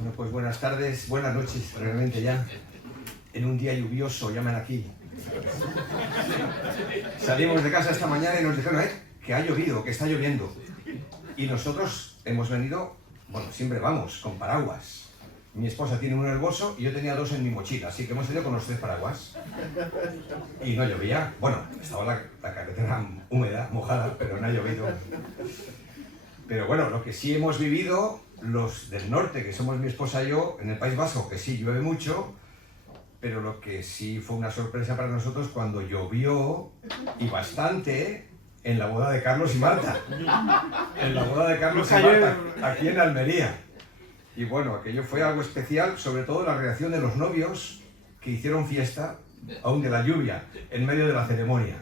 Bueno, pues buenas tardes, buenas noches, realmente ya. En un día lluvioso, llaman aquí. Salimos de casa esta mañana y nos dijeron que ha llovido, que está lloviendo. Y nosotros hemos venido, bueno, siempre vamos, con paraguas. Mi esposa tiene uno en el bolso y yo tenía dos en mi mochila, así que hemos ido con los tres paraguas. Y no llovía. Bueno, estaba la carretera húmeda, mojada, pero no ha llovido. Pero bueno, lo que sí hemos vivido, los del norte, que somos mi esposa y yo, en el País Vasco, que sí llueve mucho, pero lo que sí fue una sorpresa para nosotros cuando llovió, y bastante, en la boda de Carlos y Marta. En la boda de Carlos y Marta, aquí en Almería. Y bueno, aquello fue algo especial, sobre todo la reacción de los novios, que hicieron fiesta, aún de la lluvia, en medio de la ceremonia.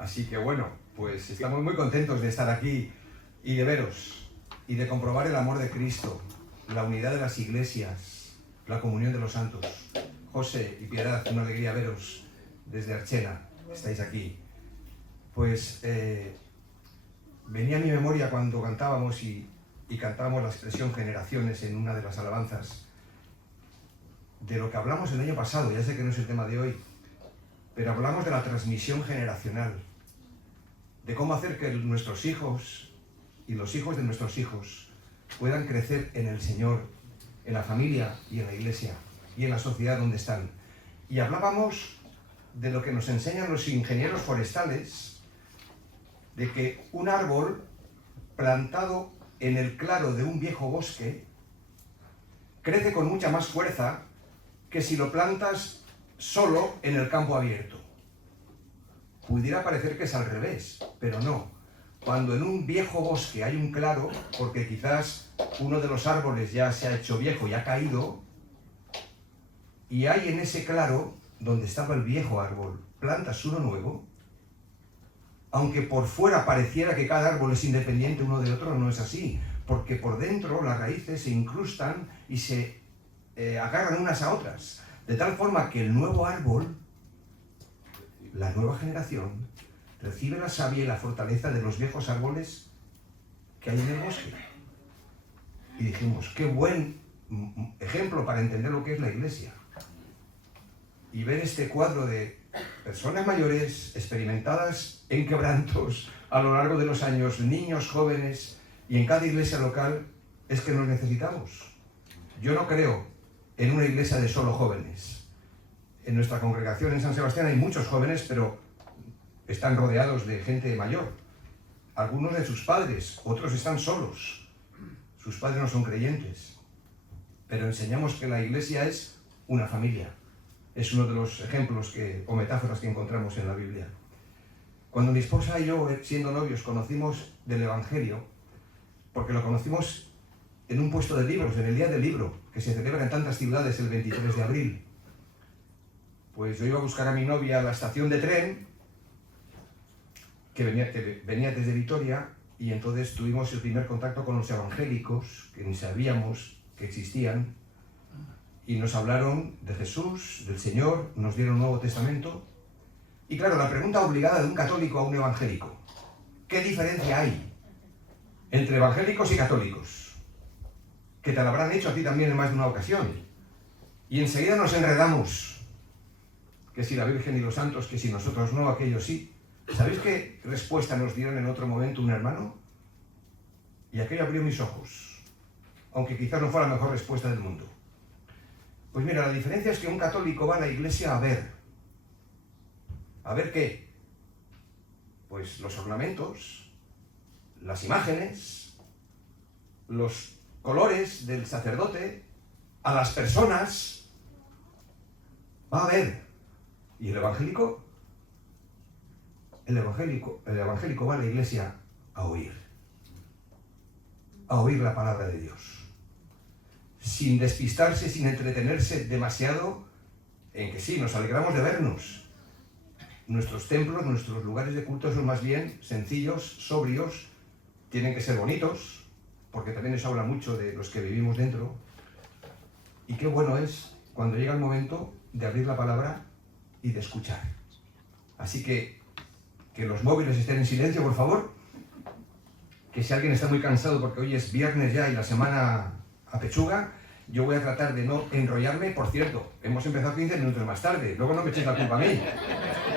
Así que bueno, pues estamos muy contentos de estar aquí y de veros, y de comprobar el amor de Cristo, la unidad de las iglesias, la comunión de los santos. José y Piedad, una alegría veros desde Archena, estáis aquí. Pues venía a mi memoria cuando cantábamos y cantábamos la expresión generaciones en una de las alabanzas, de lo que hablamos el año pasado, ya sé que no es el tema de hoy, pero hablamos de la transmisión generacional, de cómo hacer que nuestros hijos y los hijos de nuestros hijos puedan crecer en el Señor, en la familia y en la iglesia y en la sociedad donde están. Y hablábamos de lo que nos enseñan los ingenieros forestales, de que un árbol plantado en el claro de un viejo bosque crece con mucha más fuerza que si lo plantas solo en el campo abierto. Pudiera parecer que es al revés, pero no. Cuando en un viejo bosque hay un claro, porque quizás uno de los árboles ya se ha hecho viejo y ha caído, y hay en ese claro, donde estaba el viejo árbol, plantas uno nuevo, aunque por fuera pareciera que cada árbol es independiente uno de otro, no es así, porque por dentro las raíces se incrustan y se agarran unas a otras, de tal forma que el nuevo árbol, la nueva generación, recibe la savia y la fortaleza de los viejos árboles que hay en el bosque. Y dijimos, qué buen ejemplo para entender lo que es la iglesia. Y ver este cuadro de personas mayores, experimentadas en quebrantos a lo largo de los años, niños, jóvenes, y en cada iglesia local, es que nos necesitamos. Yo no creo en una iglesia de solo jóvenes. En nuestra congregación en San Sebastián hay muchos jóvenes, pero están rodeados de gente mayor. Algunos de sus padres, otros están solos. Sus padres no son creyentes. Pero enseñamos que la iglesia es una familia. Es uno de los ejemplos o metáforas que encontramos en la Biblia. Cuando mi esposa y yo, siendo novios, conocimos del Evangelio, porque lo conocimos en un puesto de libros, en el Día del Libro, que se celebra en tantas ciudades el 23 de abril. Pues yo iba a buscar a mi novia a la estación de tren, que venía desde Vitoria, y entonces tuvimos el primer contacto con los evangélicos, que ni sabíamos que existían, y nos hablaron de Jesús, del Señor, nos dieron un Nuevo Testamento. Y claro, la pregunta obligada de un católico a un evangélico: ¿qué diferencia hay entre evangélicos y católicos? Que te la habrán hecho a ti también en más de una ocasión. Y enseguida nos enredamos, que si la Virgen y los santos, que si nosotros no, aquellos sí. ¿Sabéis qué respuesta nos dieron en otro momento un hermano? Y aquello abrió mis ojos, aunque quizás no fue la mejor respuesta del mundo. Pues mira, la diferencia es que un católico va a la iglesia a ver. ¿A ver qué? Pues los ornamentos, las imágenes, los colores del sacerdote, a las personas. Va a ver. ¿Y el evangélico? El evangélico va a la iglesia a oír la palabra de Dios, sin despistarse, sin entretenerse demasiado en que sí, nos alegramos de vernos. Nuestros templos, nuestros lugares de culto son más bien sencillos, sobrios, tienen que ser bonitos, porque también eso habla mucho de los que vivimos dentro. Y qué bueno es cuando llega el momento de abrir la palabra y de escuchar. Así que los móviles estén en silencio, por favor. Que si alguien está muy cansado porque hoy es viernes ya y la semana apechuga, Yo voy a tratar de no enrollarme. Por cierto, hemos empezado 15 minutos más tarde. Luego no me echéis la culpa a mí.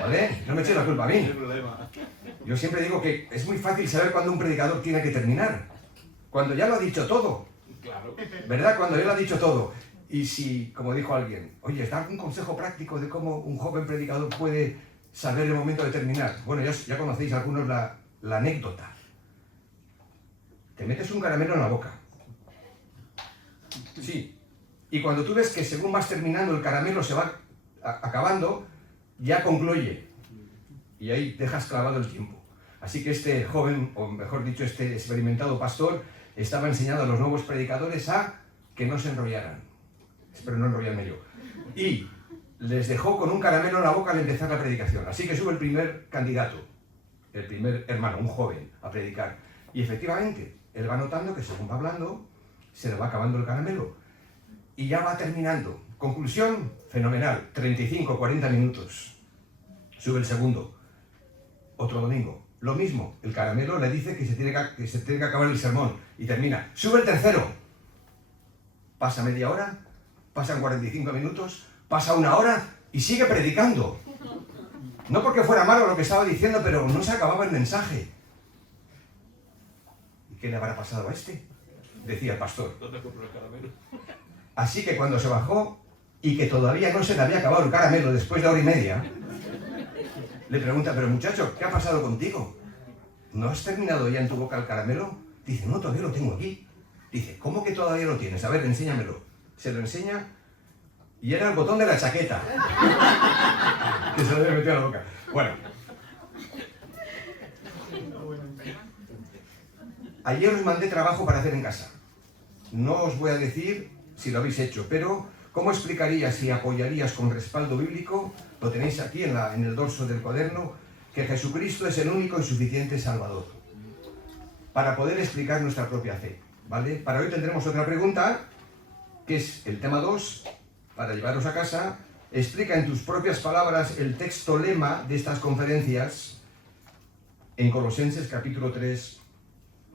¿Vale? No me echéis la culpa a mí. Yo siempre digo que es muy fácil saber cuándo un predicador tiene que terminar. Cuando ya lo ha dicho todo. ¿Verdad? Cuando ya lo ha dicho todo. Y si, como dijo alguien, oye, ¿da algún consejo práctico de cómo un joven predicador puede saber el momento de terminar? Bueno, ya conocéis algunos la anécdota. Te metes un caramelo en la boca. Sí. Y cuando tú ves que según vas terminando el caramelo se va acabando, ya concluye. Y ahí dejas clavado el tiempo. Así que este joven, o mejor dicho, este experimentado pastor, estaba enseñando a los nuevos predicadores a que no se enrollaran. Espero no enrollarme yo. Y les dejó con un caramelo en la boca al empezar la predicación. Así que sube el primer candidato, el primer hermano, un joven, a predicar. Y efectivamente, él va notando que según va hablando, se le va acabando el caramelo. Y ya va terminando. Conclusión, fenomenal. 35, 40 minutos. Sube el segundo. Otro domingo. Lo mismo. El caramelo le dice que se tiene que acabar el sermón. Y termina. Sube el tercero. Pasa media hora. Pasan 45 minutos. Pasa una hora. Y sigue predicando. No porque fuera malo lo que estaba diciendo, pero no se acababa el mensaje. ¿Y qué le habrá pasado a este? Decía el pastor. Así que cuando se bajó y que todavía no se le había acabado el caramelo después de hora y media, le pregunta, pero muchacho, ¿qué ha pasado contigo? ¿No has terminado ya en tu boca el caramelo? Dice, no, todavía lo tengo aquí. Dice, ¿cómo que todavía lo tienes? A ver, enséñamelo. Se lo enseña y era el botón de la chaqueta. Que se lo había metido a la boca. Bueno. Ayer os mandé trabajo para hacer en casa. No os voy a decir si lo habéis hecho, pero ¿cómo explicarías y apoyarías con respaldo bíblico, lo tenéis aquí en el dorso del cuaderno, que Jesucristo es el único y suficiente Salvador? Para poder explicar nuestra propia fe, ¿vale? Para hoy tendremos otra pregunta, que es el tema 2, para llevaros a casa. Explica en tus propias palabras el texto lema de estas conferencias en Colosenses capítulo 3,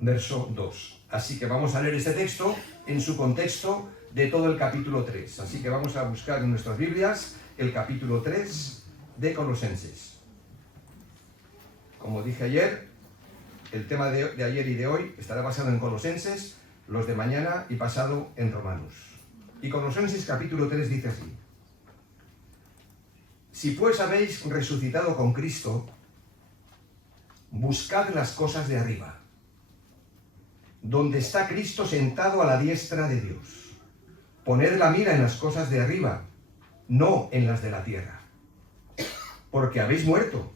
verso 2. Así que vamos a leer este texto en su contexto de todo el capítulo 3. Así que vamos a buscar en nuestras Biblias el capítulo 3 de Colosenses. Como dije ayer, el tema de ayer y de hoy estará basado en Colosenses, los de mañana y pasado en Romanos. Y Colosenses capítulo 3 dice así: Si pues habéis resucitado con Cristo, buscad las cosas de arriba, donde está Cristo sentado a la diestra de Dios. Poned la mira en las cosas de arriba, no en las de la tierra. Porque habéis muerto,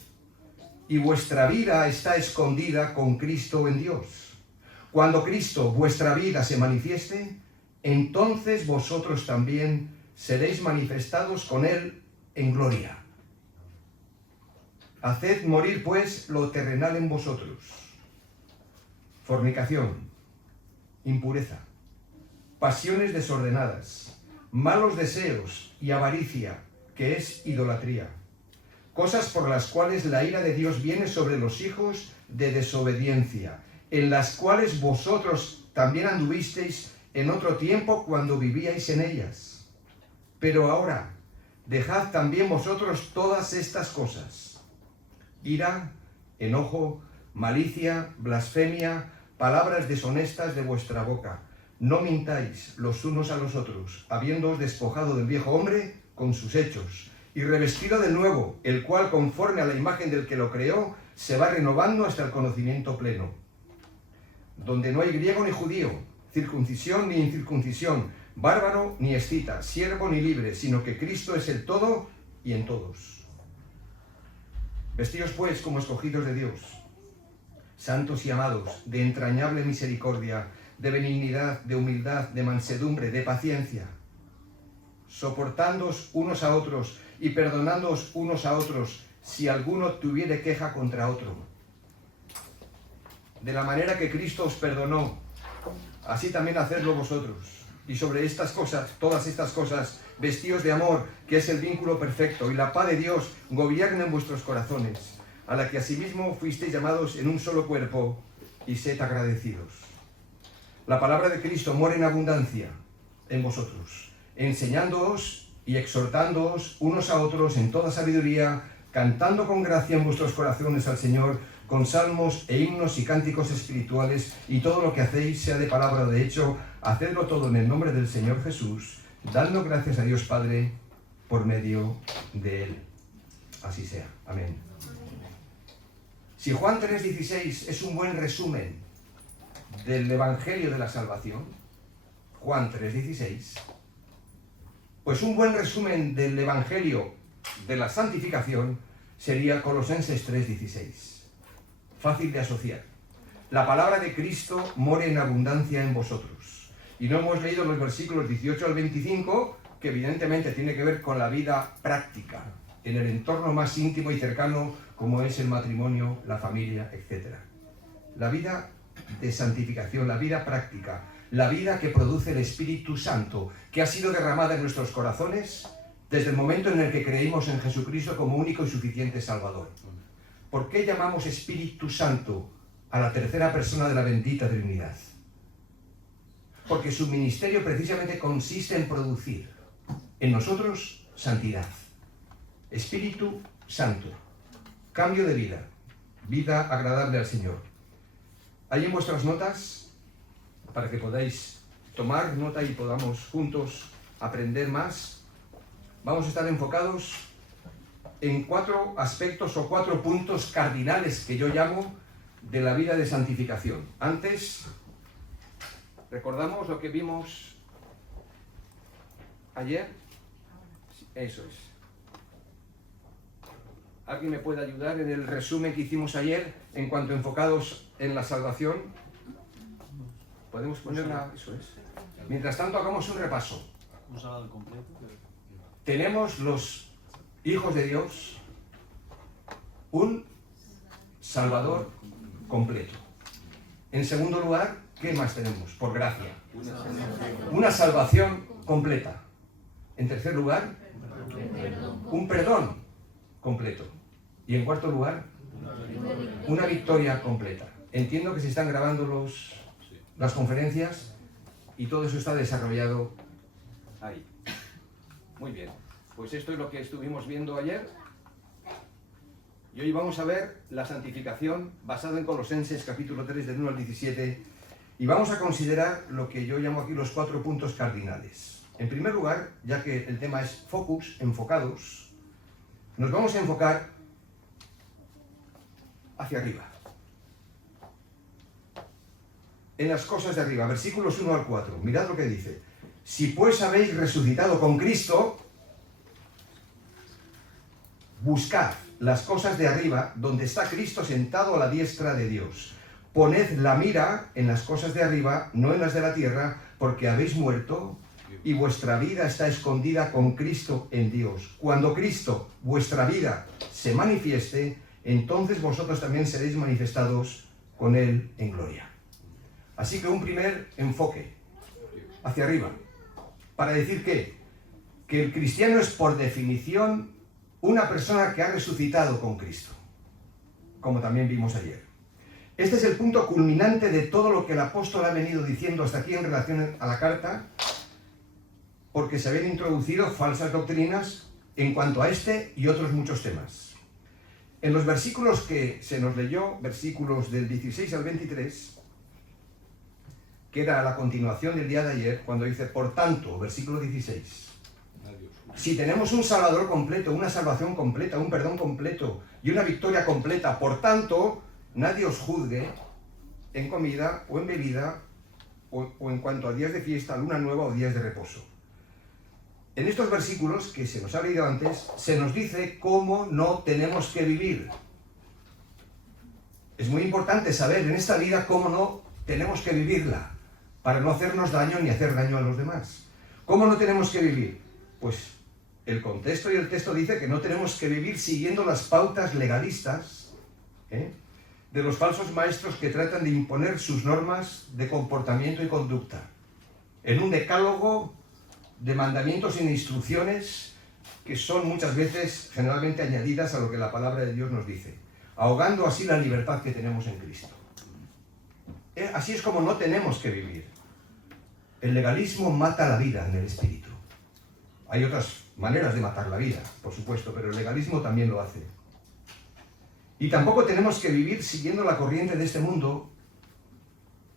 y vuestra vida está escondida con Cristo en Dios. Cuando Cristo, vuestra vida, se manifieste, entonces vosotros también seréis manifestados con Él en gloria. Haced morir, pues, lo terrenal en vosotros: fornicación, impureza, pasiones desordenadas, malos deseos y avaricia, que es idolatría, cosas por las cuales la ira de Dios viene sobre los hijos de desobediencia, en las cuales vosotros también anduvisteis en otro tiempo cuando vivíais en ellas. Pero ahora, dejad también vosotros todas estas cosas: ira, enojo, malicia, blasfemia, palabras deshonestas de vuestra boca. No mintáis los unos a los otros, habiéndoos despojado del viejo hombre con sus hechos, y revestido del nuevo, el cual, conforme a la imagen del que lo creó, se va renovando hasta el conocimiento pleno, donde no hay griego ni judío, circuncisión ni incircuncisión, bárbaro ni escita, siervo ni libre, sino que Cristo es el todo y en todos. Vestíos pues como escogidos de Dios, santos y amados, de entrañable misericordia, de benignidad, de humildad, de mansedumbre, de paciencia, soportándoos unos a otros y perdonándoos unos a otros, si alguno tuviere queja contra otro. De la manera que Cristo os perdonó, así también hacedlo vosotros. Y sobre estas cosas, todas estas cosas, vestíos de amor, que es el vínculo perfecto, y la paz de Dios gobierne en vuestros corazones, a la que asimismo fuisteis llamados en un solo cuerpo, y sed agradecidos. La palabra de Cristo mora en abundancia en vosotros, enseñándoos y exhortándoos unos a otros en toda sabiduría, cantando con gracia en vuestros corazones al Señor, con salmos e himnos y cánticos espirituales, y todo lo que hacéis, sea de palabra o de hecho, hacedlo todo en el nombre del Señor Jesús, dando gracias a Dios Padre por medio de Él. Así sea. Amén. Si Juan 3:16 es un buen resumen del Evangelio de la Salvación, Juan 3:16, pues un buen resumen del Evangelio de la Santificación sería Colosenses 3:16. Fácil de asociar. La palabra de Cristo more en abundancia en vosotros. Y no hemos leído los versículos 18 al 25, que evidentemente tiene que ver con la vida práctica, en el entorno más íntimo y cercano como es el matrimonio, la familia, etc. La vida de santificación, la vida práctica, la vida que produce el Espíritu Santo, que ha sido derramada en nuestros corazones desde el momento en el que creímos en Jesucristo como único y suficiente Salvador. ¿Por qué llamamos Espíritu Santo a la tercera persona de la bendita Trinidad? Porque su ministerio precisamente consiste en producir en nosotros santidad. Espíritu Santo, cambio de vida, vida agradable al Señor. Hay en vuestras notas, para que podáis tomar nota y podamos juntos aprender más, vamos a estar enfocados en 4 aspectos o 4 puntos cardinales que yo llamo de la vida de santificación. Antes, recordamos lo que vimos ayer. Eso es. ¿Alguien me puede ayudar en el resumen que hicimos ayer en cuanto enfocados en la salvación? ¿Podemos ponerla? Eso es. Mientras tanto, hagamos un repaso. Un sábado completo. Tenemos los hijos de Dios un Salvador completo. En segundo lugar, ¿qué más tenemos? Por gracia. Una salvación completa. En tercer lugar, un perdón completo. Y en cuarto lugar, una victoria completa. Entiendo que se están grabando las conferencias y todo eso está desarrollado ahí. Muy bien. Pues esto es lo que estuvimos viendo ayer. Y hoy vamos a ver la santificación basada en Colosenses capítulo 3 del 1 al 17. Y vamos a considerar lo que yo llamo aquí los 4 puntos cardinales. En primer lugar, ya que el tema es focus, enfocados, nos vamos a enfocar hacia arriba. En las cosas de arriba, versículos 1 al 4. Mirad lo que dice. Si pues habéis resucitado con Cristo, buscad las cosas de arriba, donde está Cristo sentado a la diestra de Dios. Poned la mira en las cosas de arriba, no en las de la tierra, porque habéis muerto y vuestra vida está escondida con Cristo en Dios. Cuando Cristo, vuestra vida, se manifieste, entonces vosotros también seréis manifestados con Él en gloria. Así que un primer enfoque hacia arriba, para decir que el cristiano es por definición una persona que ha resucitado con Cristo, como también vimos ayer. Este es el punto culminante de todo lo que el apóstol ha venido diciendo hasta aquí en relación a la carta, porque se habían introducido falsas doctrinas en cuanto a este y otros muchos temas. En los versículos que se nos leyó, versículos del 16 al 23, que era la continuación del día de ayer, cuando dice, por tanto, versículo 16, si tenemos un Salvador completo, una salvación completa, un perdón completo y una victoria completa, por tanto, nadie os juzgue en comida o en bebida o en cuanto a días de fiesta, luna nueva o días de reposo. En estos versículos que se nos ha leído antes, se nos dice cómo no tenemos que vivir. Es muy importante saber en esta vida cómo no tenemos que vivirla, para no hacernos daño ni hacer daño a los demás. ¿Cómo no tenemos que vivir? Pues el contexto y el texto dice que no tenemos que vivir siguiendo las pautas legalistas de los falsos maestros que tratan de imponer sus normas de comportamiento y conducta, en un decálogo de mandamientos e instrucciones que son muchas veces generalmente añadidas a lo que la palabra de Dios nos dice, ahogando así la libertad que tenemos en Cristo. Así es como no tenemos que vivir. El legalismo mata la vida en el espíritu. Hay otras maneras de matar la vida, por supuesto, pero el legalismo también lo hace. Y tampoco tenemos que vivir siguiendo la corriente de este mundo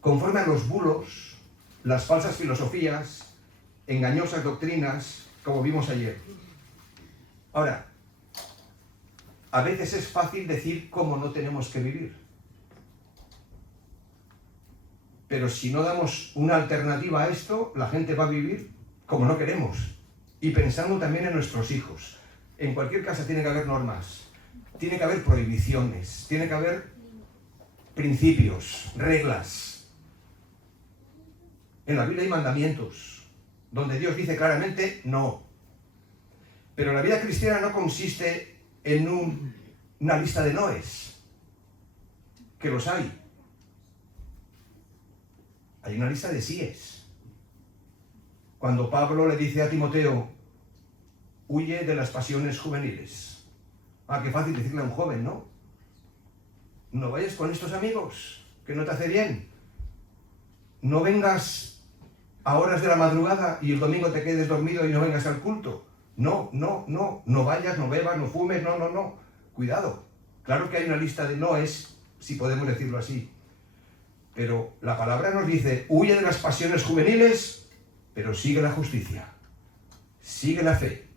conforme a los bulos, las falsas filosofías, engañosas doctrinas, como vimos ayer. Ahora, a veces es fácil decir cómo no tenemos que vivir. Pero si no damos una alternativa a esto, la gente va a vivir como no queremos. Y pensando también en nuestros hijos. En cualquier casa tiene que haber normas, tiene que haber prohibiciones, tiene que haber principios, reglas. En la Biblia hay mandamientos, donde Dios dice claramente no. Pero la vida cristiana no consiste en una lista de noes, que los hay. Hay una lista de síes. Cuando Pablo le dice a Timoteo, huye de las pasiones juveniles. Ah, qué fácil decirle a un joven, ¿no? No vayas con estos amigos, que no te hace bien. No vengas a horas de la madrugada y el domingo te quedes dormido y no vengas al culto. No vayas, no bebas, no fumes, no. Cuidado. Claro que hay una lista de noes, si podemos decirlo así. Pero la palabra nos dice, huye de las pasiones juveniles, pero sigue la justicia, sigue la fe,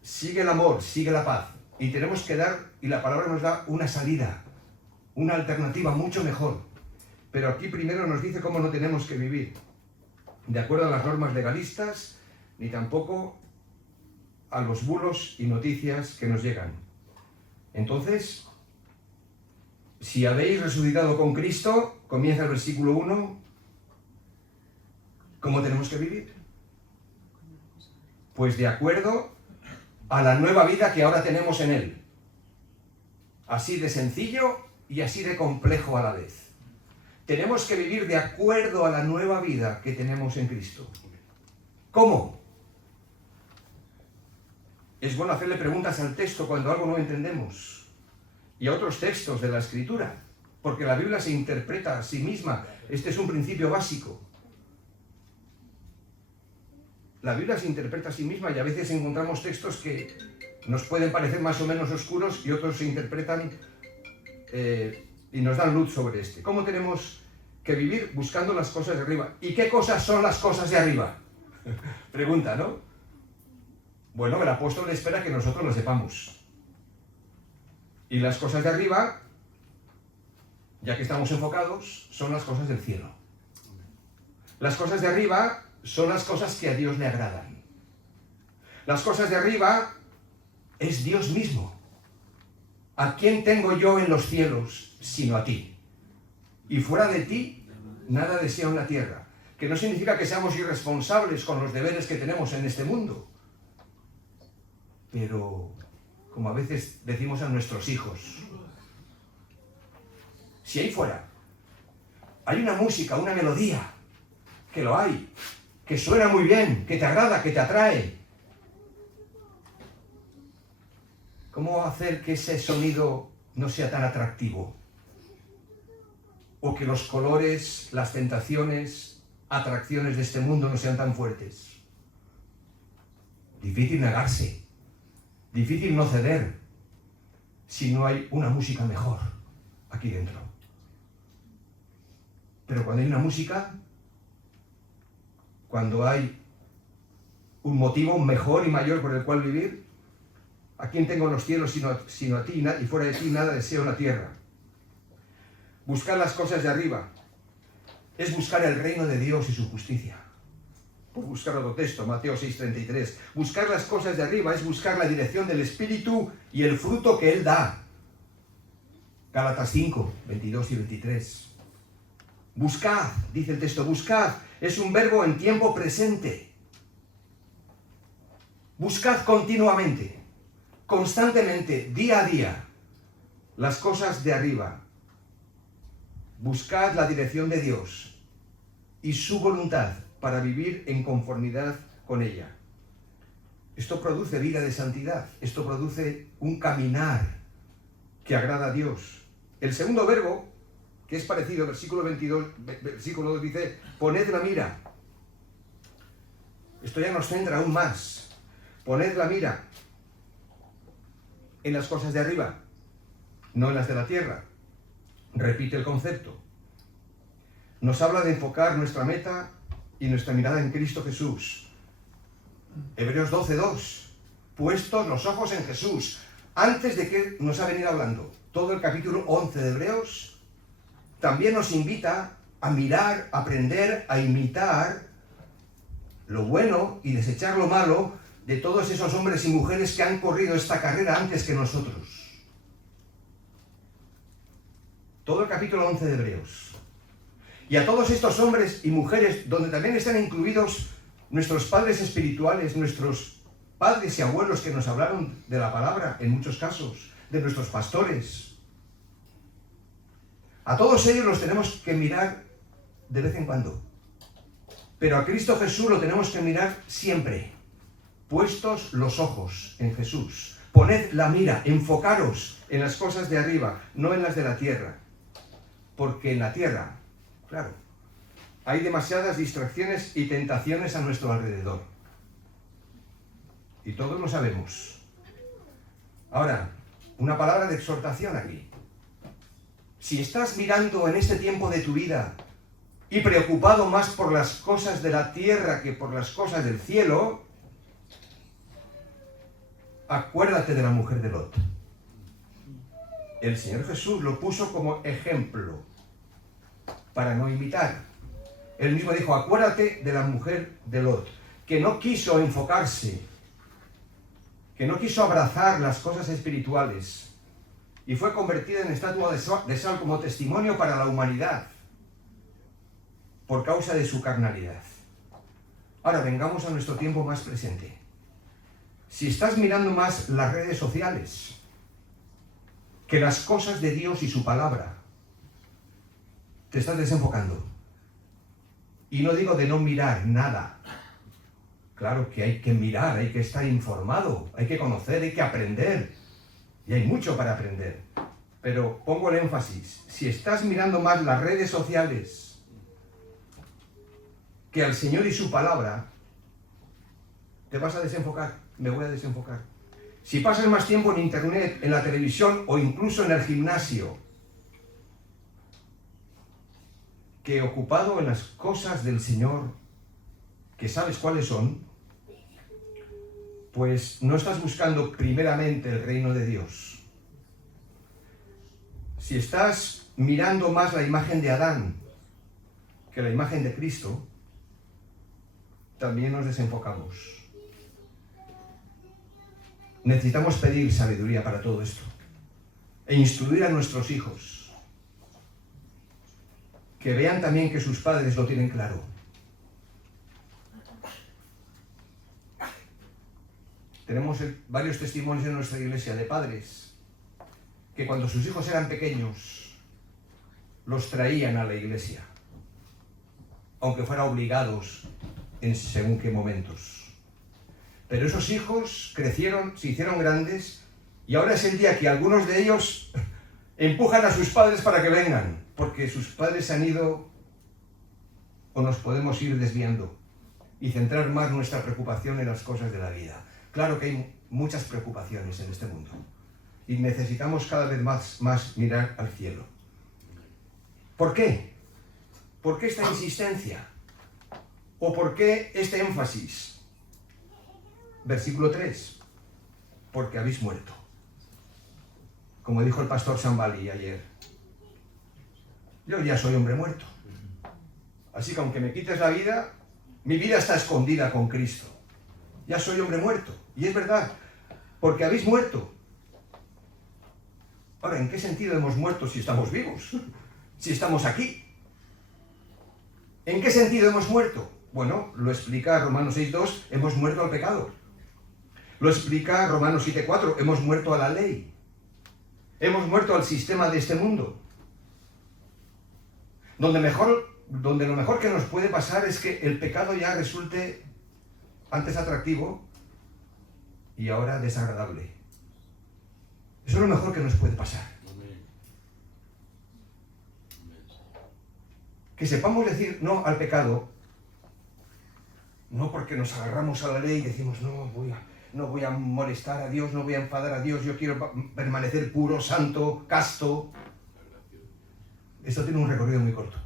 sigue el amor, sigue la paz. Y tenemos que dar, y la palabra nos da una salida, una alternativa mucho mejor. Pero aquí primero nos dice cómo no tenemos que vivir, de acuerdo a las normas legalistas, ni tampoco a los bulos y noticias que nos llegan. Entonces, si habéis resucitado con Cristo, comienza el versículo 1, ¿cómo tenemos que vivir? Pues de acuerdo a la nueva vida que ahora tenemos en Él. Así de sencillo y así de complejo a la vez. Tenemos que vivir de acuerdo a la nueva vida que tenemos en Cristo. ¿Cómo? Es bueno hacerle preguntas al texto cuando algo no entendemos. Y a otros textos de la Escritura. Porque la Biblia se interpreta a sí misma. Este es un principio básico. La Biblia se interpreta a sí misma y a veces encontramos textos que nos pueden parecer más o menos oscuros y otros se interpretan y nos dan luz sobre este. ¿Cómo tenemos que vivir? Buscando las cosas de arriba. ¿Y qué cosas son las cosas de arriba? Pregunta, ¿no? Bueno, el apóstol espera que nosotros lo sepamos. Y las cosas de arriba, ya que estamos enfocados, son las cosas del cielo. Las cosas de arriba son las cosas que a Dios le agradan. Las cosas de arriba es Dios mismo. ¿A quién tengo yo en los cielos sino a ti? Y fuera de ti, nada deseo en la tierra. Que no significa que seamos irresponsables con los deberes que tenemos en este mundo. Pero, como a veces decimos a nuestros hijos, si ahí fuera hay una música, una melodía, que lo hay, que suena muy bien, que te agrada, que te atrae, ¿cómo hacer que ese sonido no sea tan atractivo? O que los colores, las tentaciones, atracciones de este mundo no sean tan fuertes. Difícil negarse, difícil no ceder, si no hay una música mejor aquí dentro. Pero cuando hay una música, cuando hay un motivo mejor y mayor por el cual vivir, ¿a quién tengo en los cielos sino a ti? Y fuera de ti nada deseo en la tierra. Buscar las cosas de arriba es buscar el reino de Dios y su justicia. Por buscar otro texto, Mateo 6:33. Buscar las cosas de arriba es buscar la dirección del Espíritu y el fruto que Él da. Gálatas 5:22 y 23. Buscad, dice el texto, buscad. Es un verbo en tiempo presente. Buscad continuamente, constantemente, día a día, las cosas de arriba. Buscad la dirección de Dios y su voluntad para vivir en conformidad con ella. Esto produce vida de santidad. Esto produce un caminar que agrada a Dios. El segundo verbo, que es parecido, versículo 22, versículo 2 dice, poned la mira. Esto ya nos centra aún más. Poned la mira en las cosas de arriba, no en las de la tierra. Repite el concepto. Nos habla de enfocar nuestra meta y nuestra mirada en Cristo Jesús. Hebreos 12:2. Puestos los ojos en Jesús. Antes de que nos ha venido hablando, todo el capítulo 11 de Hebreos también nos invita a mirar, a aprender, a imitar lo bueno y desechar lo malo de todos esos hombres y mujeres que han corrido esta carrera antes que nosotros. Todo el capítulo 11 de Hebreos. Y a todos estos hombres y mujeres, donde también están incluidos nuestros padres espirituales, nuestros padres y abuelos que nos hablaron de la palabra, en muchos casos, de nuestros pastores. A todos ellos los tenemos que mirar de vez en cuando. Pero a Cristo Jesús lo tenemos que mirar siempre. Puestos los ojos en Jesús. Poned la mira, enfocaros en las cosas de arriba, no en las de la tierra. Porque en la tierra, claro, hay demasiadas distracciones y tentaciones a nuestro alrededor. Y todos lo sabemos. Ahora, una palabra de exhortación aquí. Si estás mirando en este tiempo de tu vida y preocupado más por las cosas de la tierra que por las cosas del cielo, acuérdate de la mujer de Lot. El Señor Jesús lo puso como ejemplo para no imitar. Él mismo dijo, acuérdate de la mujer de Lot, que no quiso enfocarse, que no quiso abrazar las cosas espirituales y fue convertida en estatua de sal como testimonio para la humanidad por causa de su carnalidad. Ahora vengamos a nuestro tiempo más presente. Si estás mirando más las redes sociales que las cosas de Dios y su palabra, te estás desenfocando. Y no digo de no mirar nada. Claro que hay que mirar, hay que estar informado, hay que conocer, hay que aprender. Y hay mucho para aprender. Pero pongo el énfasis. Si estás mirando más las redes sociales que al Señor y su palabra, te vas a desenfocar. Me voy a desenfocar. Si pasas más tiempo en internet, en la televisión o incluso en el gimnasio que ocupado en las cosas del Señor, que sabes cuáles son, pues no estás buscando primeramente el reino de Dios. Si estás mirando más la imagen de Adán que la imagen de Cristo, también nos desenfocamos. Necesitamos pedir sabiduría para todo esto e instruir a nuestros hijos que vean también que sus padres lo tienen claro. Tenemos varios testimonios en nuestra iglesia de padres que cuando sus hijos eran pequeños los traían a la iglesia, aunque fueran obligados en según qué momentos. Pero esos hijos crecieron, se hicieron grandes y ahora es el día que algunos de ellos empujan a sus padres para que vengan, porque sus padres se han ido o nos podemos ir desviando y centrar más nuestra preocupación en las cosas de la vida. Claro que hay muchas preocupaciones en este mundo y necesitamos cada vez más mirar al cielo. ¿Por qué? ¿Por qué esta insistencia? ¿O por qué este énfasis? Versículo 3. Porque habéis muerto. Como dijo el pastor Sambali ayer. Yo ya soy hombre muerto. Así que aunque me quites la vida, mi vida está escondida con Cristo. Ya soy hombre muerto. Y es verdad, porque habéis muerto. Ahora, ¿en qué sentido hemos muerto si estamos vivos? Si estamos aquí. ¿En qué sentido hemos muerto? Bueno, lo explica Romanos 6:2, hemos muerto al pecado. Lo explica Romanos 7:4, hemos muerto a la ley. Hemos muerto al sistema de este mundo. Donde lo mejor que nos puede pasar es que el pecado ya resulte antes atractivo y ahora desagradable. Eso es lo mejor que nos puede pasar. Que sepamos decir no al pecado No porque nos agarramos a la ley y decimos, no voy a molestar a Dios, no voy a enfadar a Dios, yo quiero permanecer puro, santo, casto. Esto tiene un recorrido muy corto.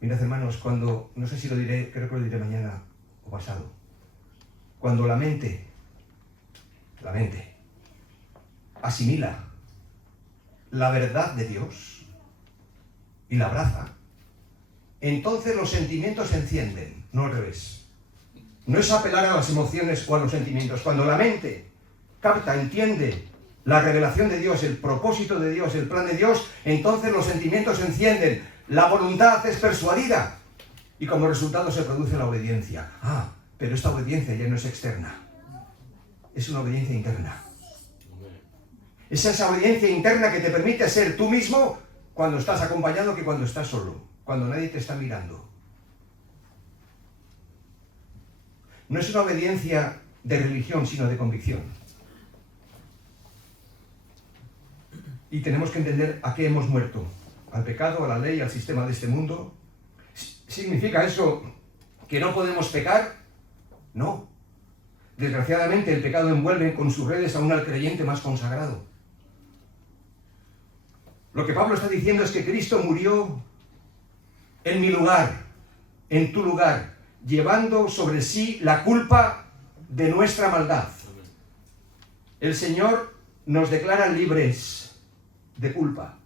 Mirad, hermanos, cuando, no sé si lo diré, creo que lo diré mañana o pasado, cuando la mente asimila la verdad de Dios y la abraza, entonces los sentimientos se encienden, no al revés. No es apelar a las emociones o a los sentimientos. Cuando la mente capta, entiende la revelación de Dios, el propósito de Dios, el plan de Dios, entonces los sentimientos se encienden, la voluntad es persuadida y como resultado se produce la obediencia. Pero esta obediencia ya no es externa, es una obediencia interna. Es esa obediencia interna que te permite ser tú mismo cuando estás acompañado que cuando estás solo, cuando nadie te está mirando. No es una obediencia de religión, sino de convicción. Y tenemos que entender a qué hemos muerto. Al pecado, a la ley, al sistema de este mundo. ¿Significa eso que no podemos pecar? No. Desgraciadamente el pecado envuelve con sus redes aún al creyente más consagrado. Lo que Pablo está diciendo es que Cristo murió en mi lugar, en tu lugar, llevando sobre sí la culpa de nuestra maldad. El Señor nos declara libres de culpa,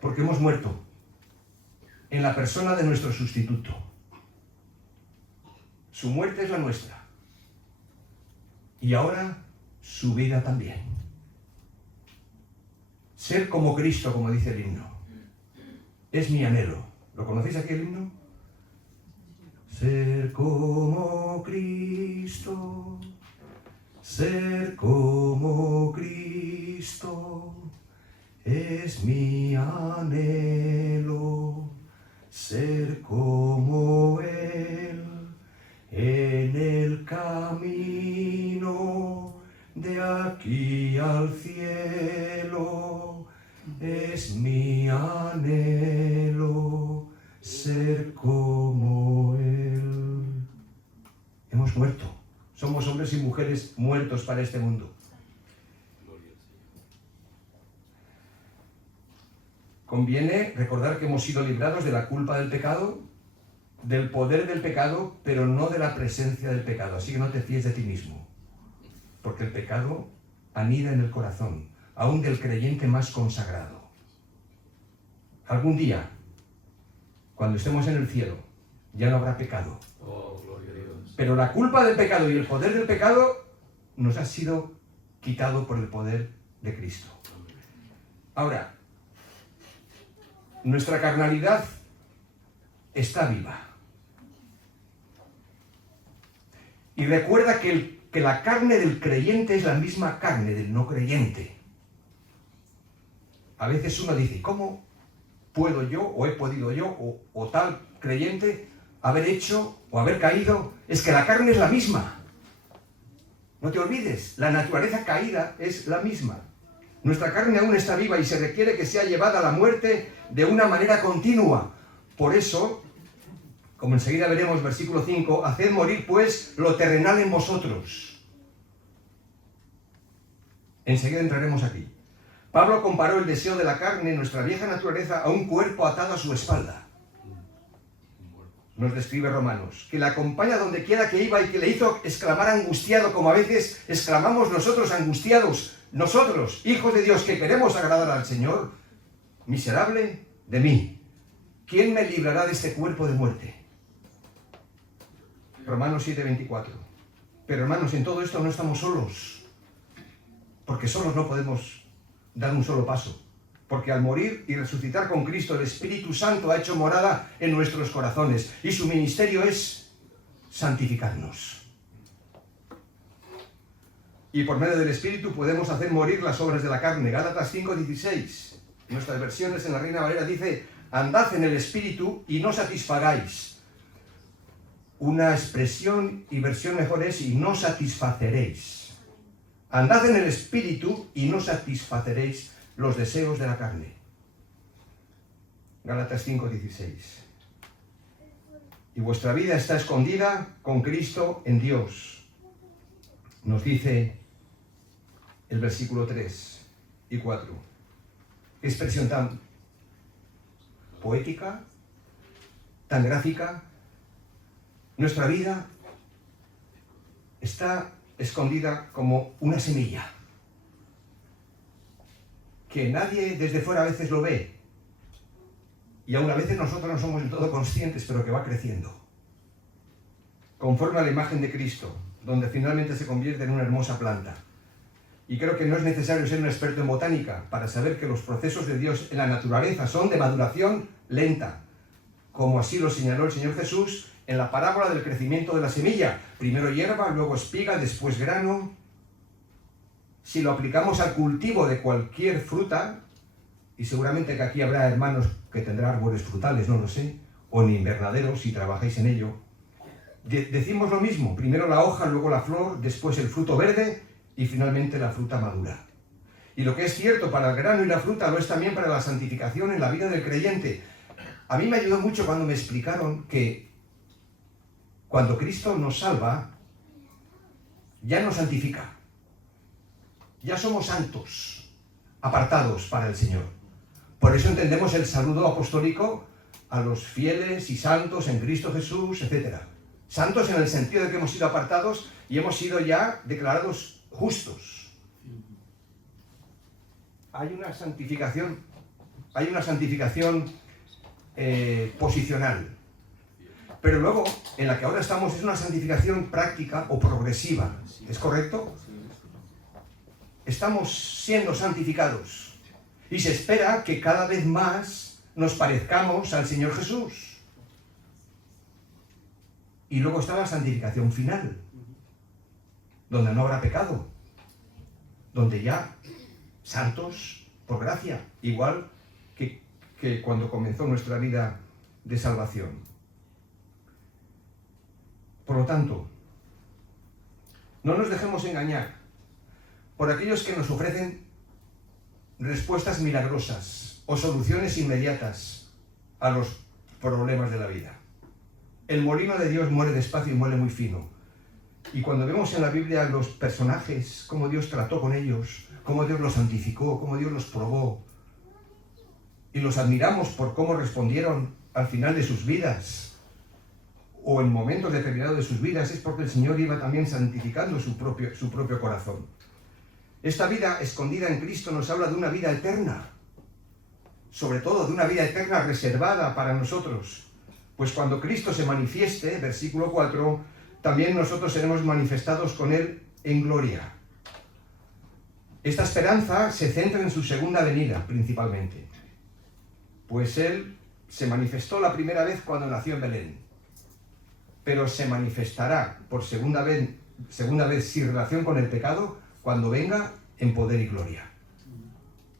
porque hemos muerto en la persona de nuestro sustituto. Su muerte es la nuestra. Y ahora su vida también. Ser como Cristo, como dice el himno, es mi anhelo. ¿Lo conocéis aquí el himno? Ser como Cristo, ser como Cristo, es mi anhelo, ser como Él, en el camino de aquí al cielo, es mi anhelo, ser como Él. Hemos muerto. Somos hombres y mujeres muertos para este mundo. Conviene recordar que hemos sido librados de la culpa del pecado, del poder del pecado, pero no de la presencia del pecado. Así que no te fíes de ti mismo. Porque el pecado anida en el corazón, aún del creyente más consagrado. Algún día, cuando estemos en el cielo, ya no habrá pecado. Oh, gloria a Dios. Pero la culpa del pecado y el poder del pecado nos ha sido quitado por el poder de Cristo. Ahora, nuestra carnalidad está viva. Y recuerda que la carne del creyente es la misma carne del no creyente. A veces uno dice, ¿cómo puedo yo, o he podido yo, o tal creyente, haber hecho o haber caído? Es que la carne es la misma. No te olvides, la naturaleza caída es la misma. Nuestra carne aún está viva y se requiere que sea llevada a la muerte de una manera continua. Por eso, como enseguida veremos, versículo 5, haced morir pues lo terrenal en vosotros. Enseguida entraremos aquí. Pablo comparó el deseo de la carne, nuestra vieja naturaleza, a un cuerpo atado a su espalda. Nos describe Romanos, que la acompaña donde quiera que iba y que le hizo exclamar angustiado, como a veces exclamamos nosotros angustiados, nosotros, hijos de Dios, que queremos agradar al Señor. Miserable de mí, ¿quién me librará de este cuerpo de muerte? Romanos 7:24. Pero hermanos, en todo esto no estamos solos, porque solos no podemos dar un solo paso. Porque al morir y resucitar con Cristo, el Espíritu Santo ha hecho morada en nuestros corazones y su ministerio es santificarnos. Y por medio del Espíritu podemos hacer morir las obras de la carne. Gálatas 5:16. Nuestras versiones en la Reina Valera dice, andad en el Espíritu y no satisfagáis. Una expresión y versión mejor es, y no satisfaceréis. Andad en el Espíritu y no satisfaceréis los deseos de la carne. Gálatas 5:16. y vuestra vida está escondida con Cristo en Dios. Nos dice el versículo 3 y 4. Qué expresión tan poética, tan gráfica. Nuestra vida está escondida como una semilla, que nadie desde fuera a veces lo ve, y aún a veces nosotros no somos del todo conscientes, pero que va creciendo, conforme a la imagen de Cristo, donde finalmente se convierte en una hermosa planta. Y creo que no es necesario ser un experto en botánica para saber que los procesos de Dios en la naturaleza son de maduración lenta, como así lo señaló el Señor Jesús en la parábola del crecimiento de la semilla. Primero hierba, luego espiga, después grano. Si lo aplicamos al cultivo de cualquier fruta, y seguramente que aquí habrá hermanos que tendrán árboles frutales, no lo sé, o en invernaderos si trabajáis en ello, decimos lo mismo: primero la hoja, luego la flor, después el fruto verde y finalmente la fruta madura. Y lo que es cierto para el grano y la fruta lo es también para la santificación en la vida del creyente. A mí me ayudó mucho cuando me explicaron que cuando Cristo nos salva, ya nos santifica. Ya somos santos, apartados para el Señor. Por eso entendemos el saludo apostólico a los fieles y santos en Cristo Jesús, etc. Santos en el sentido de que hemos sido apartados y hemos sido ya declarados justos. Hay una santificación posicional. Pero luego, en la que ahora estamos, es una santificación práctica o progresiva. ¿Es correcto? Estamos siendo santificados. Y se espera que cada vez más nos parezcamos al Señor Jesús. Y luego está la santificación final, donde no habrá pecado, donde ya santos por gracia, igual que cuando comenzó nuestra vida de salvación. Por lo tanto, no nos dejemos engañar por aquellos que nos ofrecen respuestas milagrosas o soluciones inmediatas a los problemas de la vida. El molino de Dios muere despacio y muere muy fino. Y cuando vemos en la Biblia los personajes, cómo Dios trató con ellos, cómo Dios los santificó, cómo Dios los probó, y los admiramos por cómo respondieron al final de sus vidas, o en momentos determinados de sus vidas, es porque el Señor iba también santificando su propio corazón. Esta vida escondida en Cristo nos habla de una vida eterna, sobre todo de una vida eterna reservada para nosotros, pues cuando Cristo se manifieste, versículo 4, también nosotros seremos manifestados con Él en gloria. Esta esperanza se centra en su segunda venida, principalmente, pues Él se manifestó la primera vez cuando nació en Belén, pero se manifestará por segunda vez sin relación con el pecado, cuando venga en poder y gloria.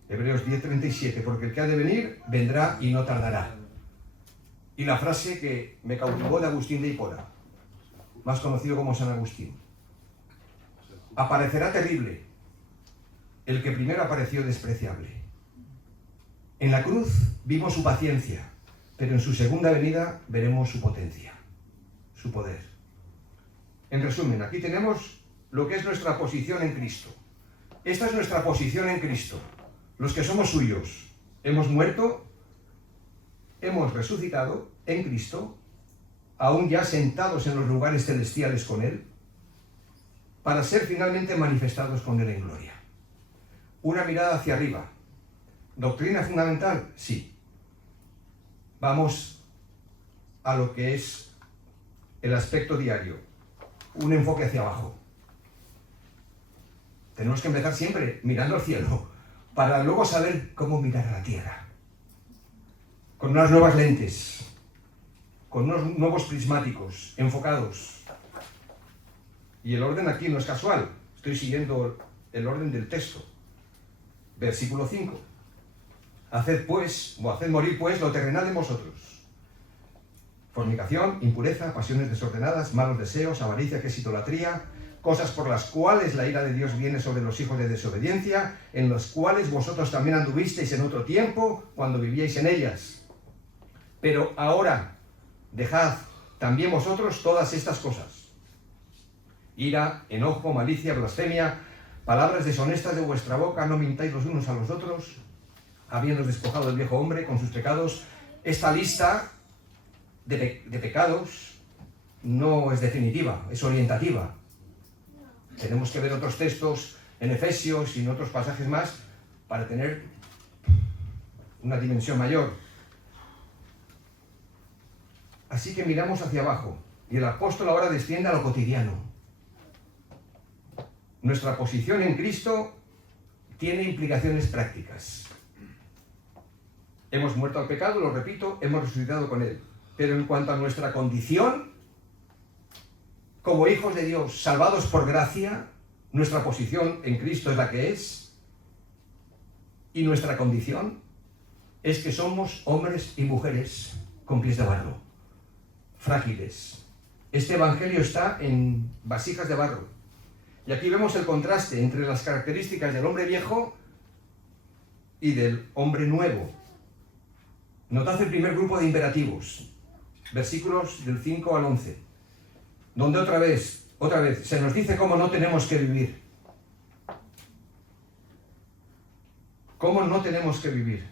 Hebreos 10:37, porque el que ha de venir, vendrá y no tardará. Y la frase que me cautivó de Agustín de Hipona, más conocido como San Agustín: aparecerá terrible el que primero apareció despreciable. En la cruz vimos su paciencia, pero en su segunda venida veremos su potencia, su poder. En resumen, aquí tenemos lo que es nuestra posición en Cristo. Esta es nuestra posición en Cristo. Los que somos suyos, hemos muerto, hemos resucitado en Cristo, aún ya sentados en los lugares celestiales con Él, para ser finalmente manifestados con Él en gloria. Una mirada hacia arriba. ¿Doctrina fundamental? Sí. Vamos a lo que es el aspecto diario. Un enfoque hacia abajo. Tenemos que empezar siempre mirando al cielo, para luego saber cómo mirar a la tierra. Con unas nuevas lentes, con unos nuevos prismáticos, enfocados. Y el orden aquí no es casual, estoy siguiendo el orden del texto. Versículo 5. Haced morir pues lo terrenal en vosotros. Fornicación, impureza, pasiones desordenadas, malos deseos, avaricia, que es idolatría, cosas por las cuales la ira de Dios viene sobre los hijos de desobediencia, en los cuales vosotros también anduvisteis en otro tiempo, cuando vivíais en ellas. Pero ahora dejad también vosotros todas estas cosas: ira, enojo, malicia, blasfemia, palabras deshonestas de vuestra boca, no mintáis los unos a los otros, habiendo despojado del viejo hombre con sus pecados. Esta lista de pecados no es definitiva, es orientativa. Tenemos que ver otros textos en Efesios y en otros pasajes más para tener una dimensión mayor. Así que miramos hacia abajo y el apóstol ahora desciende a lo cotidiano. Nuestra posición en Cristo tiene implicaciones prácticas. Hemos muerto al pecado, lo repito, hemos resucitado con él. Pero en cuanto a nuestra condición, como hijos de Dios, salvados por gracia, nuestra posición en Cristo es la que es. Y nuestra condición es que somos hombres y mujeres con pies de barro, frágiles. Este evangelio está en vasijas de barro. Y aquí vemos el contraste entre las características del hombre viejo y del hombre nuevo. Notad el primer grupo de imperativos, versículos del 5 al 11, donde otra vez, se nos dice cómo no tenemos que vivir. ¿Cómo no tenemos que vivir?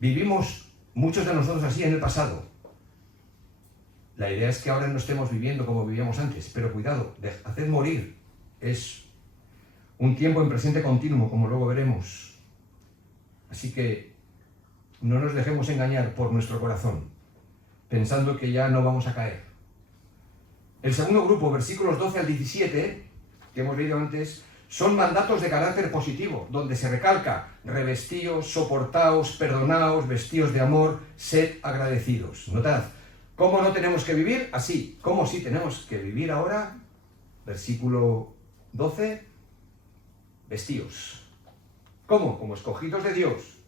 Vivimos muchos de nosotros así en el pasado. La idea es que ahora no estemos viviendo como vivíamos antes, pero cuidado, hacer morir es un tiempo en presente continuo, como luego veremos. Así que no nos dejemos engañar por nuestro corazón, pensando que ya no vamos a caer. El segundo grupo, versículos 12 al 17, que hemos leído antes, son mandatos de carácter positivo, donde se recalca: revestíos, soportaos, perdonaos, vestíos de amor, sed agradecidos. Notad, ¿cómo no tenemos que vivir? Así. ¿Cómo sí tenemos que vivir ahora? Versículo 12, vestíos. ¿Cómo? Como escogidos de Dios,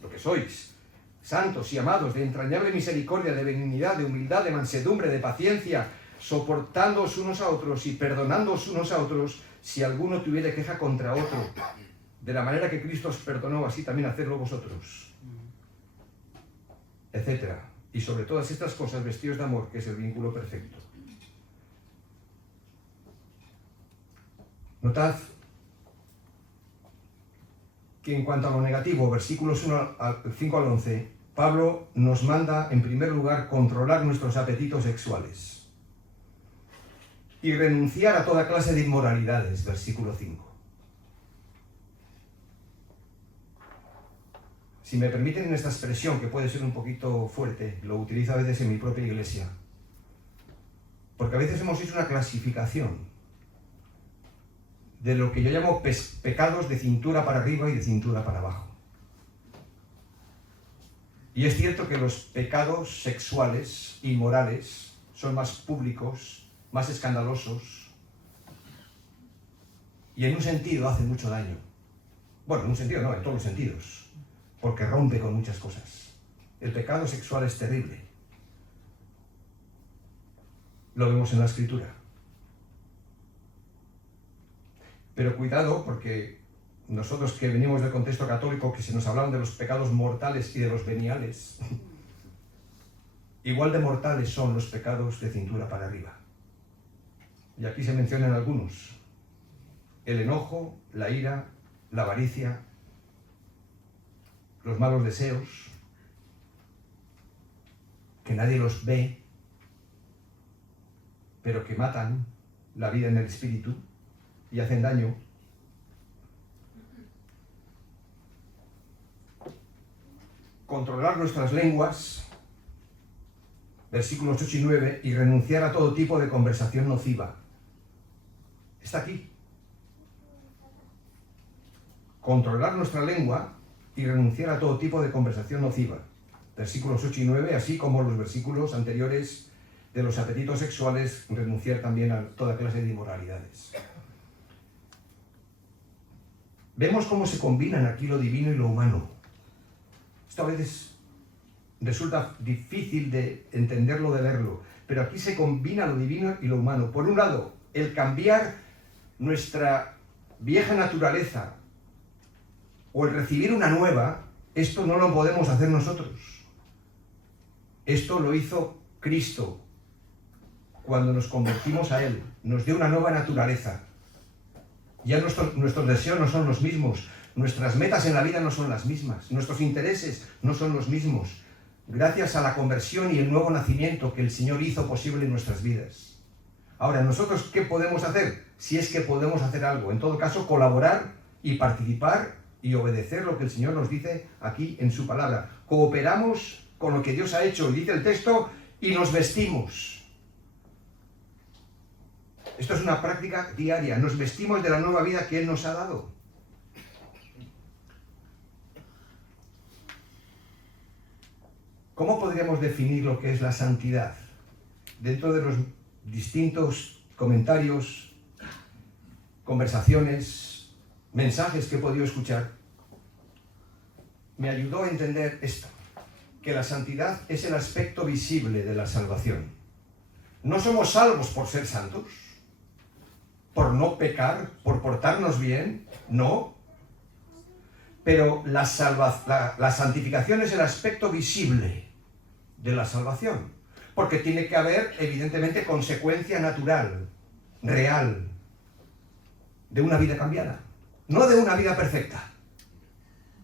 lo que sois, santos y amados, de entrañable misericordia, de benignidad, de humildad, de mansedumbre, de paciencia, soportándoos unos a otros y perdonándoos unos a otros, si alguno tuviere queja contra otro. De la manera que Cristo os perdonó, así también hacedlo vosotros. Etcétera. Y sobre todas estas cosas, vestidos de amor, que es el vínculo perfecto. Notad que en cuanto a lo negativo, versículos 5 al 11, Pablo nos manda, en primer lugar, controlar nuestros apetitos sexuales y renunciar a toda clase de inmoralidades, versículo 5. Si me permiten esta expresión, que puede ser un poquito fuerte, lo utilizo a veces en mi propia iglesia, porque a veces hemos hecho una clasificación de lo que yo llamo pecados de cintura para arriba y de cintura para abajo. Y es cierto que los pecados sexuales y morales son más públicos, más escandalosos, y en un sentido hacen mucho daño. Bueno, en un sentido no, en todos los sentidos, porque rompe con muchas cosas. El pecado sexual es terrible. Lo vemos en la Escritura. Pero cuidado, porque nosotros que venimos del contexto católico, que se nos hablan de los pecados mortales y de los veniales, igual de mortales son los pecados de cintura para arriba. Y aquí se mencionan algunos: el enojo, la ira, la avaricia, los malos deseos, que nadie los ve, pero que matan la vida en el espíritu y hacen daño. Controlar nuestras lenguas, versículos 8 y 9, y renunciar a todo tipo de conversación nociva. Está aquí. Controlar nuestra lengua y renunciar a todo tipo de conversación nociva. Versículos 8 y 9, así como los versículos anteriores de los apetitos sexuales, renunciar también a toda clase de inmoralidades. Vemos cómo se combinan aquí lo divino y lo humano. Esto a veces resulta difícil de entenderlo, de verlo, pero aquí se combina lo divino y lo humano. Por un lado, el cambiar nuestra vieja naturaleza o el recibir una nueva, esto no lo podemos hacer nosotros. Esto lo hizo Cristo, cuando nos convertimos a Él, nos dio una nueva naturaleza. Ya nuestros deseos no son los mismos, nuestras metas en la vida no son las mismas, nuestros intereses no son los mismos, gracias a la conversión y el nuevo nacimiento que el Señor hizo posible en nuestras vidas. Ahora, ¿nosotros qué podemos hacer? Si es que podemos hacer algo. En todo caso, colaborar y participar y obedecer lo que el Señor nos dice aquí en su palabra. Cooperamos con lo que Dios ha hecho, y dice el texto, y nos vestimos. Esto es una práctica diaria. Nos vestimos de la nueva vida que Él nos ha dado. ¿Cómo podríamos definir lo que es la santidad? Dentro de los distintos comentarios, conversaciones, mensajes que he podido escuchar, me ayudó a entender esto, que la santidad es el aspecto visible de la salvación. No somos salvos por ser santos, por no pecar, por portarnos bien, no. Pero la santificación es el aspecto visible de la salvación, porque tiene que haber, evidentemente, consecuencia natural, real, de una vida cambiada. No de una vida perfecta,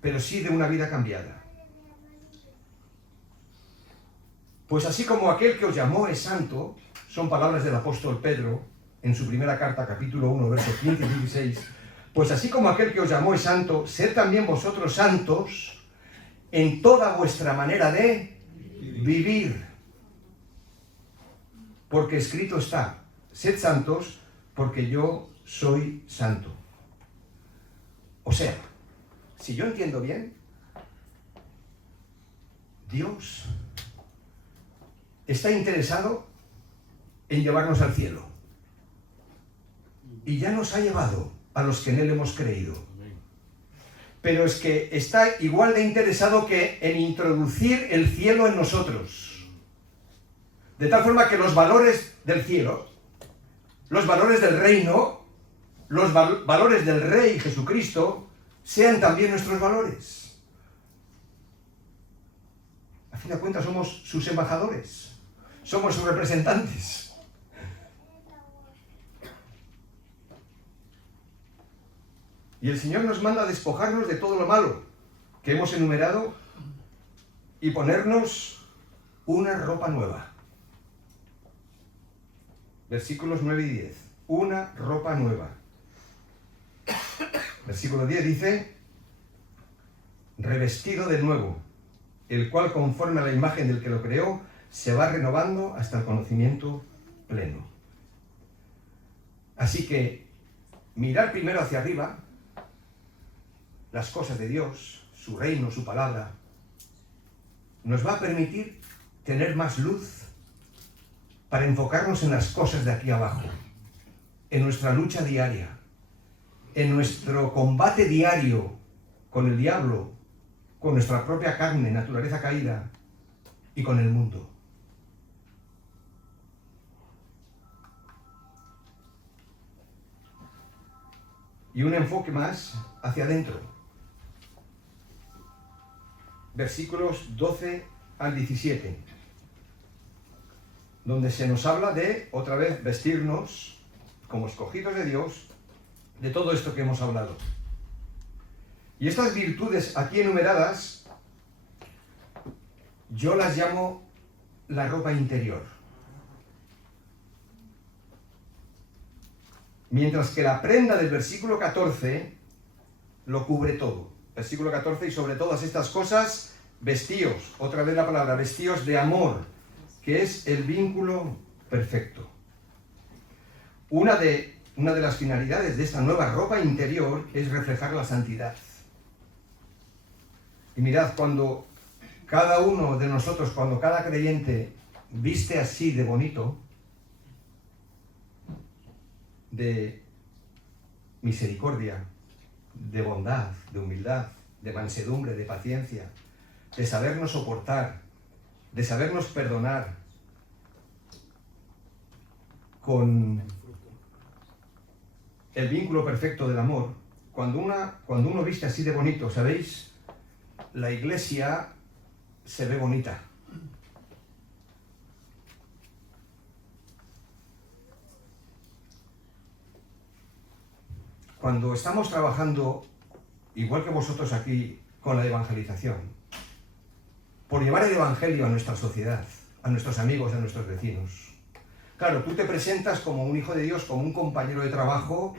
pero sí de una vida cambiada. Pues así como aquel que os llamó es santo, son palabras del apóstol Pedro, en su primera carta, capítulo 1, versos 15 y 16, pues así como aquel que os llamó es santo, sed también vosotros santos en toda vuestra manera de vivir. Porque escrito está, sed santos porque yo soy santo. O sea, si yo entiendo bien, Dios está interesado en llevarnos al cielo. Y ya nos ha llevado a los que en Él hemos creído. Pero es que está igual de interesado que en introducir el cielo en nosotros. De tal forma que los valores del cielo, los valores del reino, los valores del Rey Jesucristo, sean también nuestros valores. A fin de cuentas somos sus embajadores, somos sus representantes. Y el Señor nos manda a despojarnos de todo lo malo que hemos enumerado y ponernos una ropa nueva. Versículos 9 y 10. Una ropa nueva. Versículo 10 dice, revestido de nuevo, el cual conforme a la imagen del que lo creó, se va renovando hasta el conocimiento pleno. Así que mirar primero hacia arriba, las cosas de Dios, su reino, su palabra, nos va a permitir tener más luz para enfocarnos en las cosas de aquí abajo, en nuestra lucha diaria, en nuestro combate diario con el diablo, con nuestra propia carne, naturaleza caída, y con el mundo. Y un enfoque más hacia adentro. Versículos 12 al 17, donde se nos habla de, otra vez, vestirnos como escogidos de Dios, de todo esto que hemos hablado. Y estas virtudes aquí enumeradas, yo las llamo la ropa interior. Mientras que la prenda del versículo 14 lo cubre todo. Versículo 14, y sobre todas estas cosas, vestíos, otra vez la palabra, vestíos de amor, que es el vínculo perfecto. Una de las finalidades de esta nueva ropa interior es reflejar la santidad. Y mirad, cuando cada uno de nosotros, cuando cada creyente viste así de bonito, de misericordia, de bondad, de humildad, de mansedumbre, de paciencia, de sabernos soportar, de sabernos perdonar, con el vínculo perfecto del amor, cuando uno viste así de bonito, ¿sabéis? La iglesia se ve bonita. cuando estamos trabajando, igual que vosotros aquí, con la evangelización, por llevar el evangelio a nuestra sociedad, a nuestros amigos, a nuestros vecinos. Claro, tú te presentas como un hijo de Dios, como un compañero de trabajo,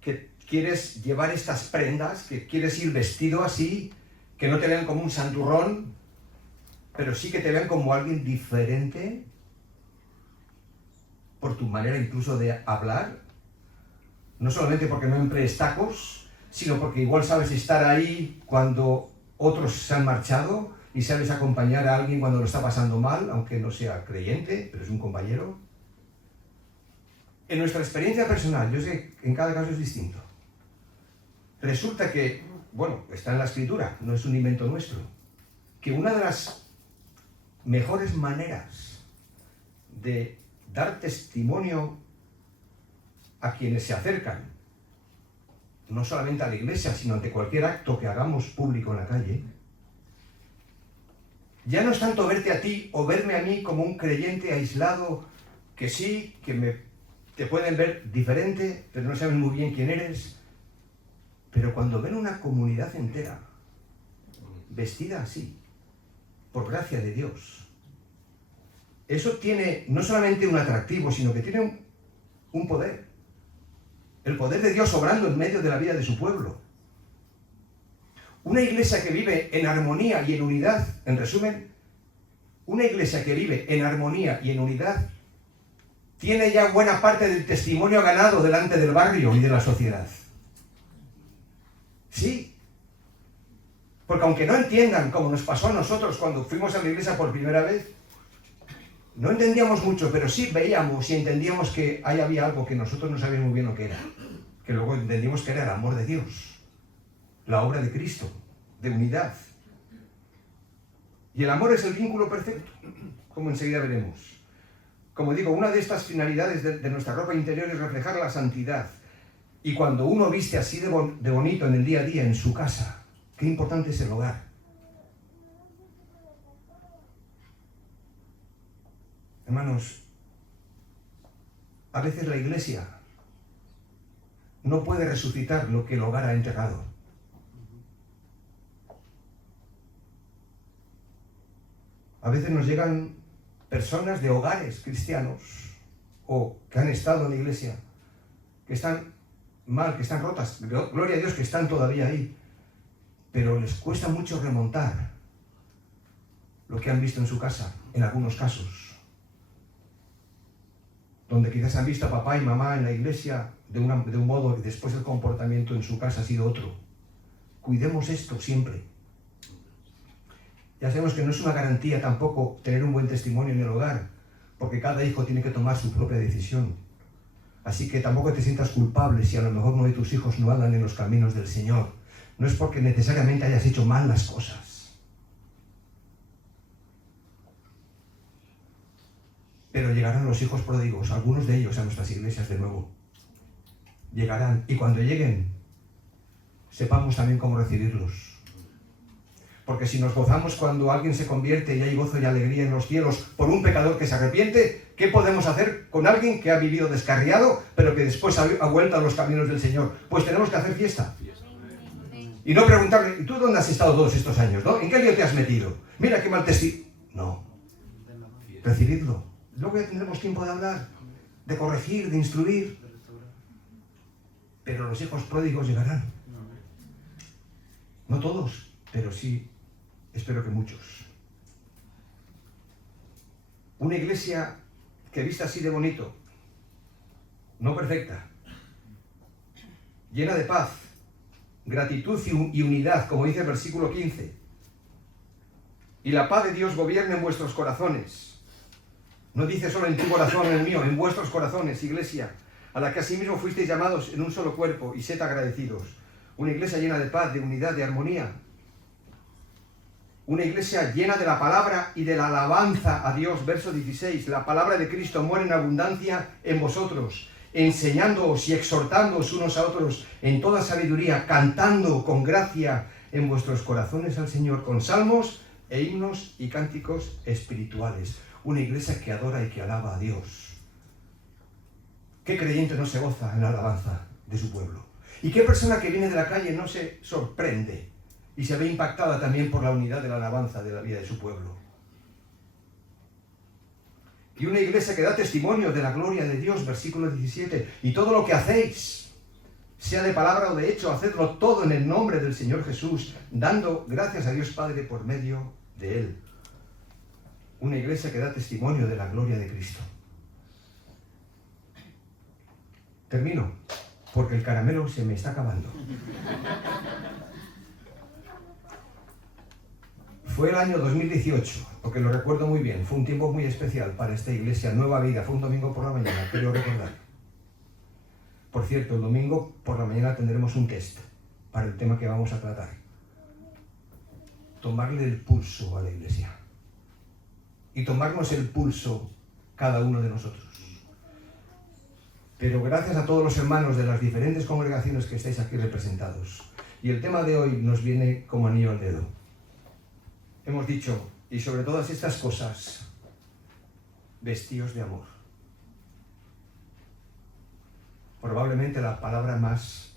que quieres llevar estas prendas, que quieres ir vestido así, que no te vean como un santurrón, pero sí que te vean como alguien diferente, por tu manera incluso de hablar, no solamente porque no emplees tacos, sino porque igual sabes estar ahí cuando otros se han marchado y sabes acompañar a alguien cuando lo está pasando mal, aunque no sea creyente, pero es un compañero. En nuestra experiencia personal, yo sé que en cada caso es distinto. Resulta que, bueno, está en la Escritura, no es un invento nuestro, que una de las mejores maneras de dar testimonio a quienes se acercan, no solamente a la iglesia, sino ante cualquier acto que hagamos público en la calle, ya no es tanto verte a ti o verme a mí como un creyente aislado, que sí, que te pueden ver diferente, pero no saben muy bien quién eres, pero cuando ven una comunidad entera, vestida así, por gracia de Dios, eso tiene no solamente un atractivo, sino que tiene un poder. El poder de Dios obrando en medio de la vida de su pueblo. Una iglesia que vive en armonía y en unidad, en resumen, una iglesia que vive en armonía y en unidad, tiene ya buena parte del testimonio ganado delante del barrio y de la sociedad. Sí. Porque aunque no entiendan, como nos pasó a nosotros cuando fuimos a la iglesia por primera vez, no entendíamos mucho, pero sí veíamos y entendíamos que ahí había algo que nosotros no sabíamos muy bien lo que era. Que luego entendimos que era el amor de Dios, la obra de Cristo, de unidad. Y el amor es el vínculo perfecto, como enseguida veremos. Como digo, una de estas finalidades de nuestra ropa interior es reflejar la santidad. Y cuando uno viste así de bonito en el día a día, en su casa, qué importante es el hogar. Hermanos, a veces la iglesia no puede resucitar lo que el hogar ha enterrado. A veces nos llegan personas de hogares cristianos o que han estado en la iglesia, que están mal, que están rotas, gloria a Dios que están todavía ahí, pero les cuesta mucho remontar lo que han visto en su casa, en algunos casos, donde quizás han visto a papá y mamá en la iglesia de un modo y después el comportamiento en su casa ha sido otro. Cuidemos esto siempre. Ya sabemos que no es una garantía tampoco tener un buen testimonio en el hogar, porque cada hijo tiene que tomar su propia decisión. Así que tampoco te sientas culpable si a lo mejor uno de tus hijos no andan en los caminos del Señor. No es porque necesariamente hayas hecho mal las cosas. Pero llegarán los hijos pródigos, algunos de ellos a nuestras iglesias de nuevo. Llegarán, y cuando lleguen, sepamos también cómo recibirlos. Porque si nos gozamos cuando alguien se convierte y hay gozo y alegría en los cielos por un pecador que se arrepiente, ¿qué podemos hacer con alguien que ha vivido descarriado, pero que después ha vuelto a los caminos del Señor? Pues tenemos que hacer fiesta. Y no preguntarle, ¿y tú dónde has estado todos estos años? ¿No? ¿En qué lío te has metido? Mira qué mal testimonio. No. Recibidlo. Luego ya tendremos tiempo de hablar, de corregir, de instruir. Pero los hijos pródigos llegarán. No todos, pero sí, espero que muchos. Una iglesia que vista así de bonito, no perfecta, llena de paz, gratitud y unidad, como dice el versículo 15. Y la paz de Dios gobierne en vuestros corazones. No dice solo en tu corazón, en el mío, en vuestros corazones, iglesia, a la que asimismo fuisteis llamados en un solo cuerpo, y sed agradecidos. Una iglesia llena de paz, de unidad, de armonía. Una iglesia llena de la palabra y de la alabanza a Dios. Verso 16. La palabra de Cristo muere en abundancia en vosotros, enseñándoos y exhortándoos unos a otros en toda sabiduría, cantando con gracia en vuestros corazones al Señor, con salmos e himnos y cánticos espirituales. Una iglesia que adora y que alaba a Dios. ¿Qué creyente no se goza en la alabanza de su pueblo? ¿Y qué persona que viene de la calle no se sorprende y se ve impactada también por la unidad de la alabanza de la vida de su pueblo? Y una iglesia que da testimonio de la gloria de Dios, versículo 17, y todo lo que hacéis, sea de palabra o de hecho, hacedlo todo en el nombre del Señor Jesús, dando gracias a Dios Padre por medio de Él. Una iglesia que da testimonio de la gloria de Cristo. Termino, porque el caramelo se me está acabando. Fue el año 2018, porque lo recuerdo muy bien. Fue un tiempo muy especial para esta iglesia, Nueva Vida. Fue un domingo por la mañana, quiero recordar. Por cierto, el domingo por la mañana tendremos un test para el tema que vamos a tratar. Tomarle el pulso a la iglesia. Y tomarnos el pulso cada uno de nosotros. Pero gracias a todos los hermanos de las diferentes congregaciones que estáis aquí representados. Y el tema de hoy nos viene como anillo al dedo. Hemos dicho, y sobre todas estas cosas, vestíos de amor. Probablemente la palabra más,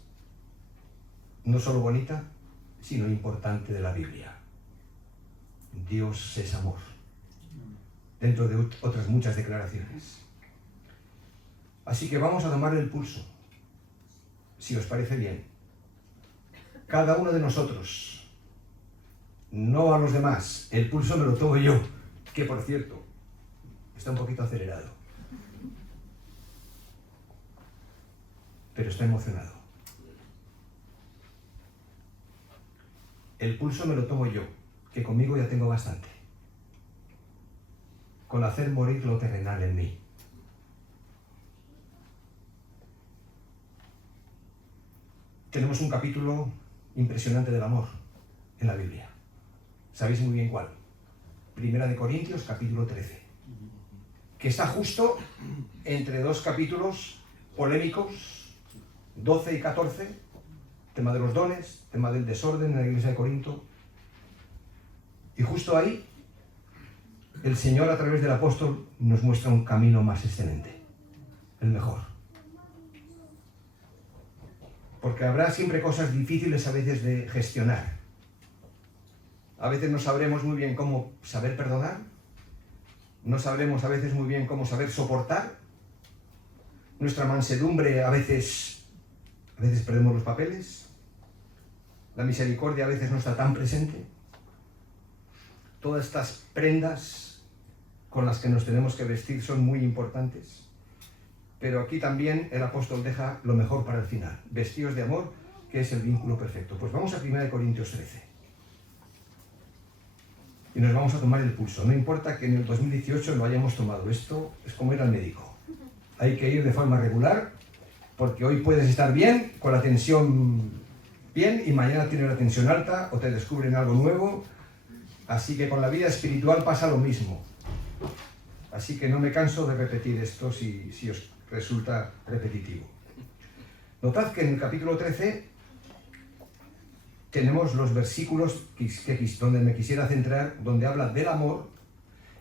no solo bonita, sino importante de la Biblia. Dios es amor. Dentro de otras muchas declaraciones. Así que vamos a tomar el pulso, si os parece bien. Cada uno de nosotros, no a los demás, el pulso me lo tomo yo, que por cierto, está un poquito acelerado. Pero está emocionado. El pulso me lo tomo yo, que conmigo ya tengo bastante. Con hacer morir lo terrenal en mí. Tenemos un capítulo impresionante del amor en la Biblia. Sabéis muy bien cuál. Primera de Corintios, capítulo 13. Que está justo entre dos capítulos polémicos, 12 y 14, tema de los dones, tema del desorden en la iglesia de Corinto. Y justo ahí, el Señor a través del apóstol nos muestra un camino más excelente, el mejor. Porque habrá siempre cosas difíciles a veces de gestionar. A veces no sabremos muy bien cómo saber perdonar, no sabremos a veces muy bien cómo saber soportar. Nuestra mansedumbre a veces perdemos los papeles. La misericordia a veces no está tan presente. Todas estas prendas con las que nos tenemos que vestir son muy importantes. Pero aquí también el apóstol deja lo mejor para el final. Vestíos de amor, que es el vínculo perfecto. Pues vamos a 1 Corintios 13. Y nos vamos a tomar el pulso. No importa que en el 2018 lo hayamos tomado. Esto es como ir al médico. Hay que ir de forma regular, porque hoy puedes estar bien, con la tensión bien, y mañana tienes la tensión alta, o te descubren algo nuevo. Así que con la vida espiritual pasa lo mismo. Así que no me canso de repetir esto si os resulta repetitivo. Notad que en el capítulo 13 tenemos los versículos donde me quisiera centrar, donde habla del amor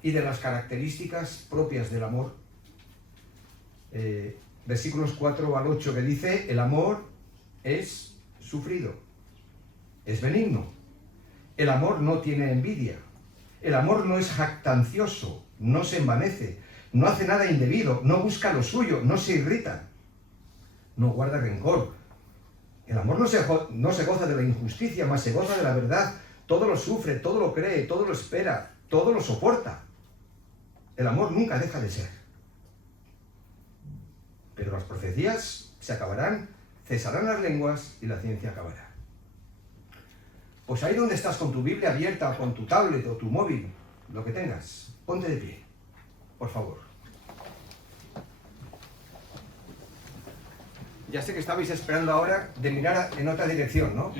y de las características propias del amor. Versículos 4 al 8 que dice, el amor es sufrido, es benigno. El amor no tiene envidia. El amor no es jactancioso, no se envanece, no hace nada indebido, no busca lo suyo, no se irrita, no guarda rencor. El amor no se goza de la injusticia, mas se goza de la verdad. Todo lo sufre, todo lo cree, todo lo espera, todo lo soporta. El amor nunca deja de ser. Pero las profecías se acabarán, cesarán las lenguas y la ciencia acabará. Pues ahí donde estás con tu Biblia abierta, o con tu tablet o tu móvil, lo que tengas, ponte de pie, por favor. Ya sé que estabais esperando ahora de mirar en otra dirección, ¿no?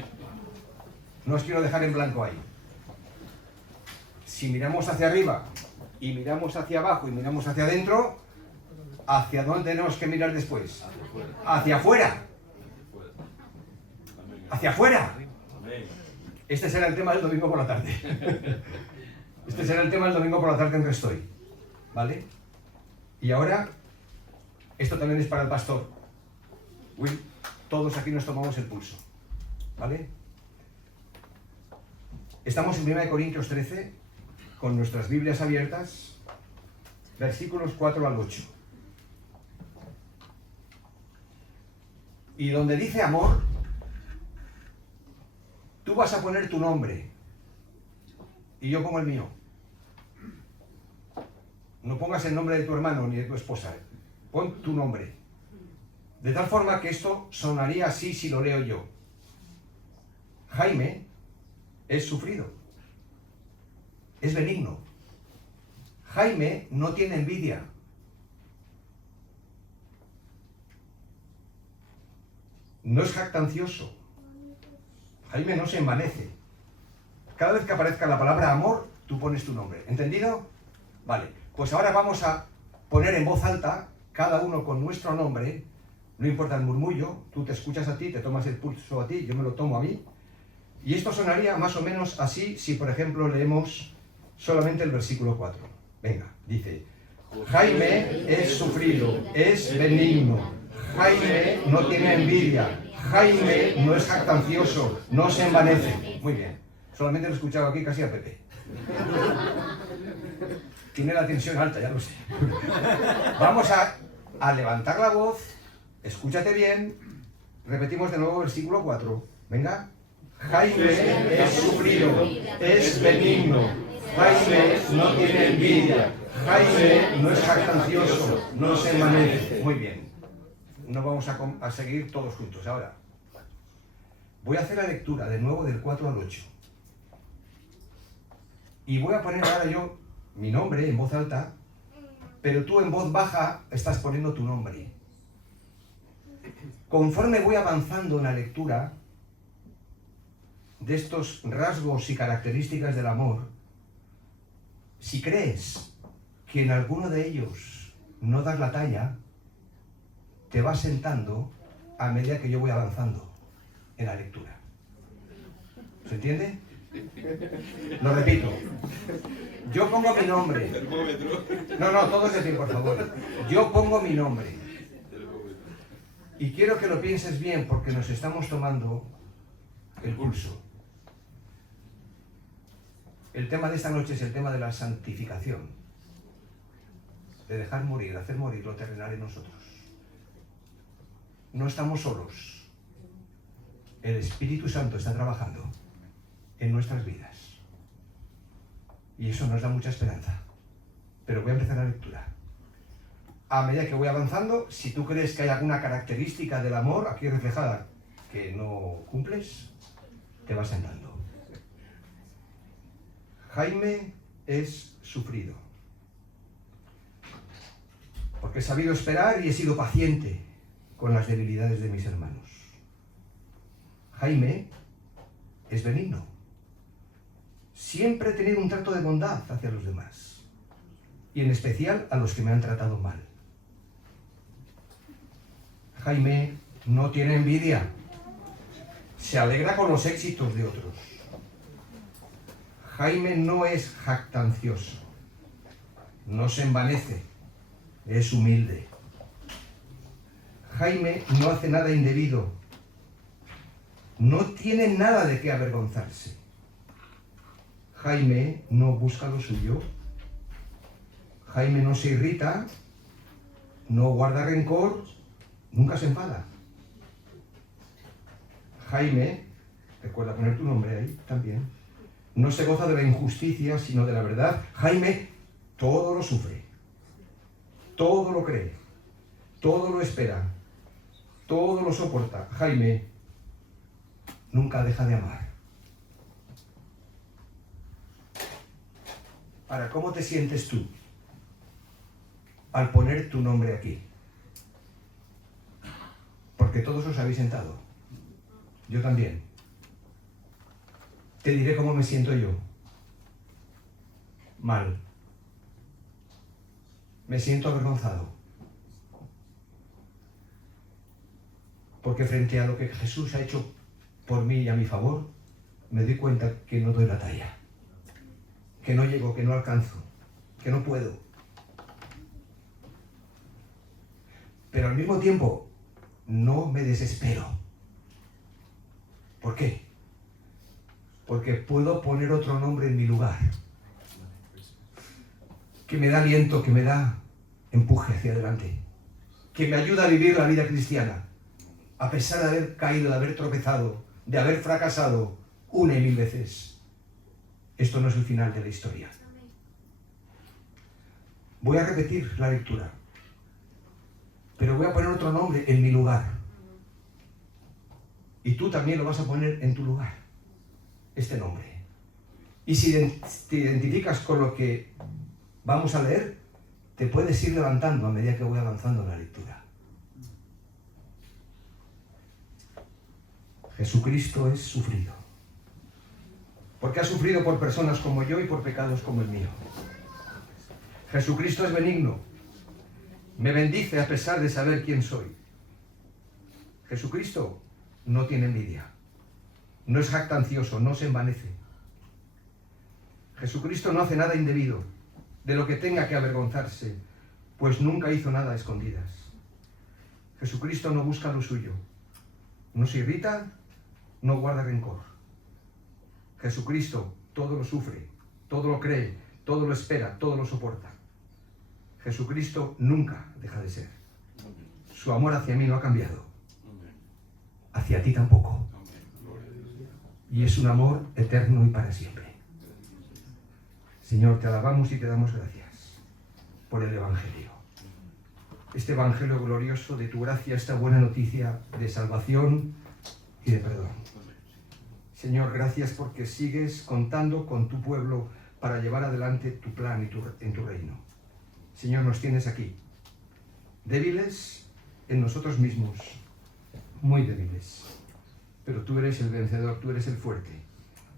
No os quiero dejar en blanco ahí. Si miramos hacia arriba y miramos hacia abajo y miramos hacia adentro, ¿hacia dónde tenemos que mirar después? Hacia afuera. Hacia afuera. Este será el tema del domingo por la tarde. Este será el tema del domingo por la tarde en que estoy. ¿Vale? Y ahora, esto también es para el pastor. Will, todos aquí nos tomamos el pulso, ¿vale? Estamos en 1 Corintios 13, con nuestras Biblias abiertas, versículos 4 al 8. Y donde dice amor, tú vas a poner tu nombre y yo pongo el mío. No pongas el nombre de tu hermano ni de tu esposa, pon tu nombre. De tal forma que esto sonaría así si lo leo yo. Jaime es sufrido, es benigno. Jaime no tiene envidia. No es jactancioso. Jaime no se envanece. Cada vez que aparezca la palabra amor, tú pones tu nombre. ¿Entendido? Vale. Pues ahora vamos a poner en voz alta, cada uno con nuestro nombre. No importa el murmullo, tú te escuchas a ti, te tomas el pulso a ti, yo me lo tomo a mí. Y esto sonaría más o menos así si, por ejemplo, leemos solamente el versículo 4. Venga, dice: Jaime es sufrido, es benigno. Jaime no tiene envidia. Jaime no es jactancioso, no se envanece. Muy bien. Solamente lo he escuchado aquí casi a Pepe. Tiene la tensión alta, ya lo sé. Vamos a levantar la voz. Escúchate bien. Repetimos de nuevo el versículo 4. Venga. Jaime es sufrido, es benigno. Jaime no tiene envidia. Jaime no es jactancioso, no se envanece. Muy bien. No vamos a seguir todos juntos. Ahora, voy a hacer la lectura de nuevo del 4 al 8. Y voy a poner ahora yo mi nombre en voz alta, pero tú en voz baja estás poniendo tu nombre. Conforme voy avanzando en la lectura de estos rasgos y características del amor, si crees que en alguno de ellos no das la talla, te vas sentando a medida que yo voy avanzando en la lectura. ¿Se entiende? Lo repito. Yo pongo mi nombre. No, todos de pie, por favor. Yo pongo mi nombre. Y quiero que lo pienses bien porque nos estamos tomando el pulso. El tema de esta noche es el tema de la santificación. De dejar morir, hacer morir lo terrenal en nosotros. No estamos solos. El Espíritu Santo está trabajando en nuestras vidas. Y eso nos da mucha esperanza. Pero voy a empezar la lectura. A medida que voy avanzando, si tú crees que hay alguna característica del amor aquí reflejada que no cumples, te vas sentando. Jaime es sufrido, porque he sabido esperar y he sido paciente con las debilidades de mis hermanos. Jaime es benigno. Siempre he tenido un trato de bondad hacia los demás, y en especial a los que me han tratado mal. Jaime no tiene envidia. Se alegra con los éxitos de otros. Jaime no es jactancioso. No se envanece. Es humilde. Jaime no hace nada indebido. No tiene nada de qué avergonzarse. Jaime no busca lo suyo. Jaime no se irrita. No guarda rencor. Nunca se enfada. Jaime, recuerda poner tu nombre ahí también, no se goza de la injusticia, sino de la verdad. Jaime todo lo sufre, todo lo cree, todo lo espera, todo lo soporta. Jaime nunca deja de amar. Ahora, ¿cómo te sientes tú al poner tu nombre aquí? Porque todos os habéis sentado. Yo también. Te diré cómo me siento yo. Mal. Me siento avergonzado. Porque frente a lo que Jesús ha hecho por mí y a mi favor, me doy cuenta que no doy la talla. Que no llego, que no alcanzo, que no puedo. Pero al mismo tiempo, no me desespero. ¿Por qué? Porque puedo poner otro nombre en mi lugar, que me da aliento, que me da empuje hacia adelante, que me ayuda a vivir la vida cristiana, a pesar de haber caído, de haber tropezado, de haber fracasado una y mil veces. Esto no es el final de la historia. Voy a repetir la lectura, pero voy a poner otro nombre en mi lugar. Y tú también lo vas a poner en tu lugar, este nombre. Y si te identificas con lo que vamos a leer, te puedes ir levantando a medida que voy avanzando en la lectura. Jesucristo es sufrido, porque ha sufrido por personas como yo y por pecados como el mío. Jesucristo es benigno, me bendice a pesar de saber quién soy. Jesucristo no tiene envidia, no es jactancioso, no se envanece. Jesucristo no hace nada indebido, de lo que tenga que avergonzarse, pues nunca hizo nada a escondidas. Jesucristo no busca lo suyo, no se irrita, no guarda rencor. Jesucristo todo lo sufre, todo lo cree, todo lo espera, todo lo soporta. Jesucristo nunca deja de ser. Su amor hacia mí no ha cambiado. Hacia ti tampoco. Y es un amor eterno y para siempre. Señor, te alabamos y te damos gracias por el Evangelio. Este Evangelio glorioso de tu gracia, esta buena noticia de salvación y de perdón. Señor, gracias porque sigues contando con tu pueblo para llevar adelante tu plan en tu reino. Señor, nos tienes aquí, débiles en nosotros mismos, muy débiles, pero tú eres el vencedor, tú eres el fuerte,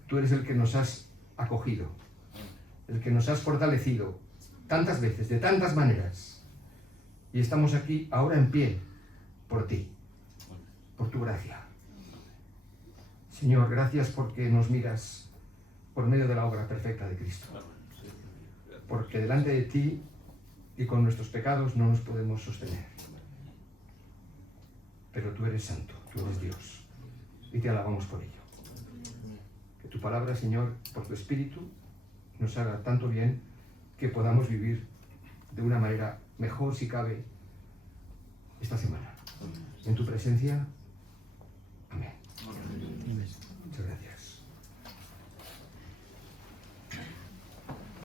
tú eres el que nos has acogido, el que nos has fortalecido tantas veces, de tantas maneras, y estamos aquí ahora en pie por ti, por tu gracia. Señor, gracias porque nos miras por medio de la obra perfecta de Cristo, porque delante de ti y con nuestros pecados no nos podemos sostener. Pero tú eres santo, tú eres Dios, y te alabamos por ello. Que tu palabra, Señor, por tu Espíritu, nos haga tanto bien que podamos vivir de una manera mejor, si cabe, esta semana. En tu presencia,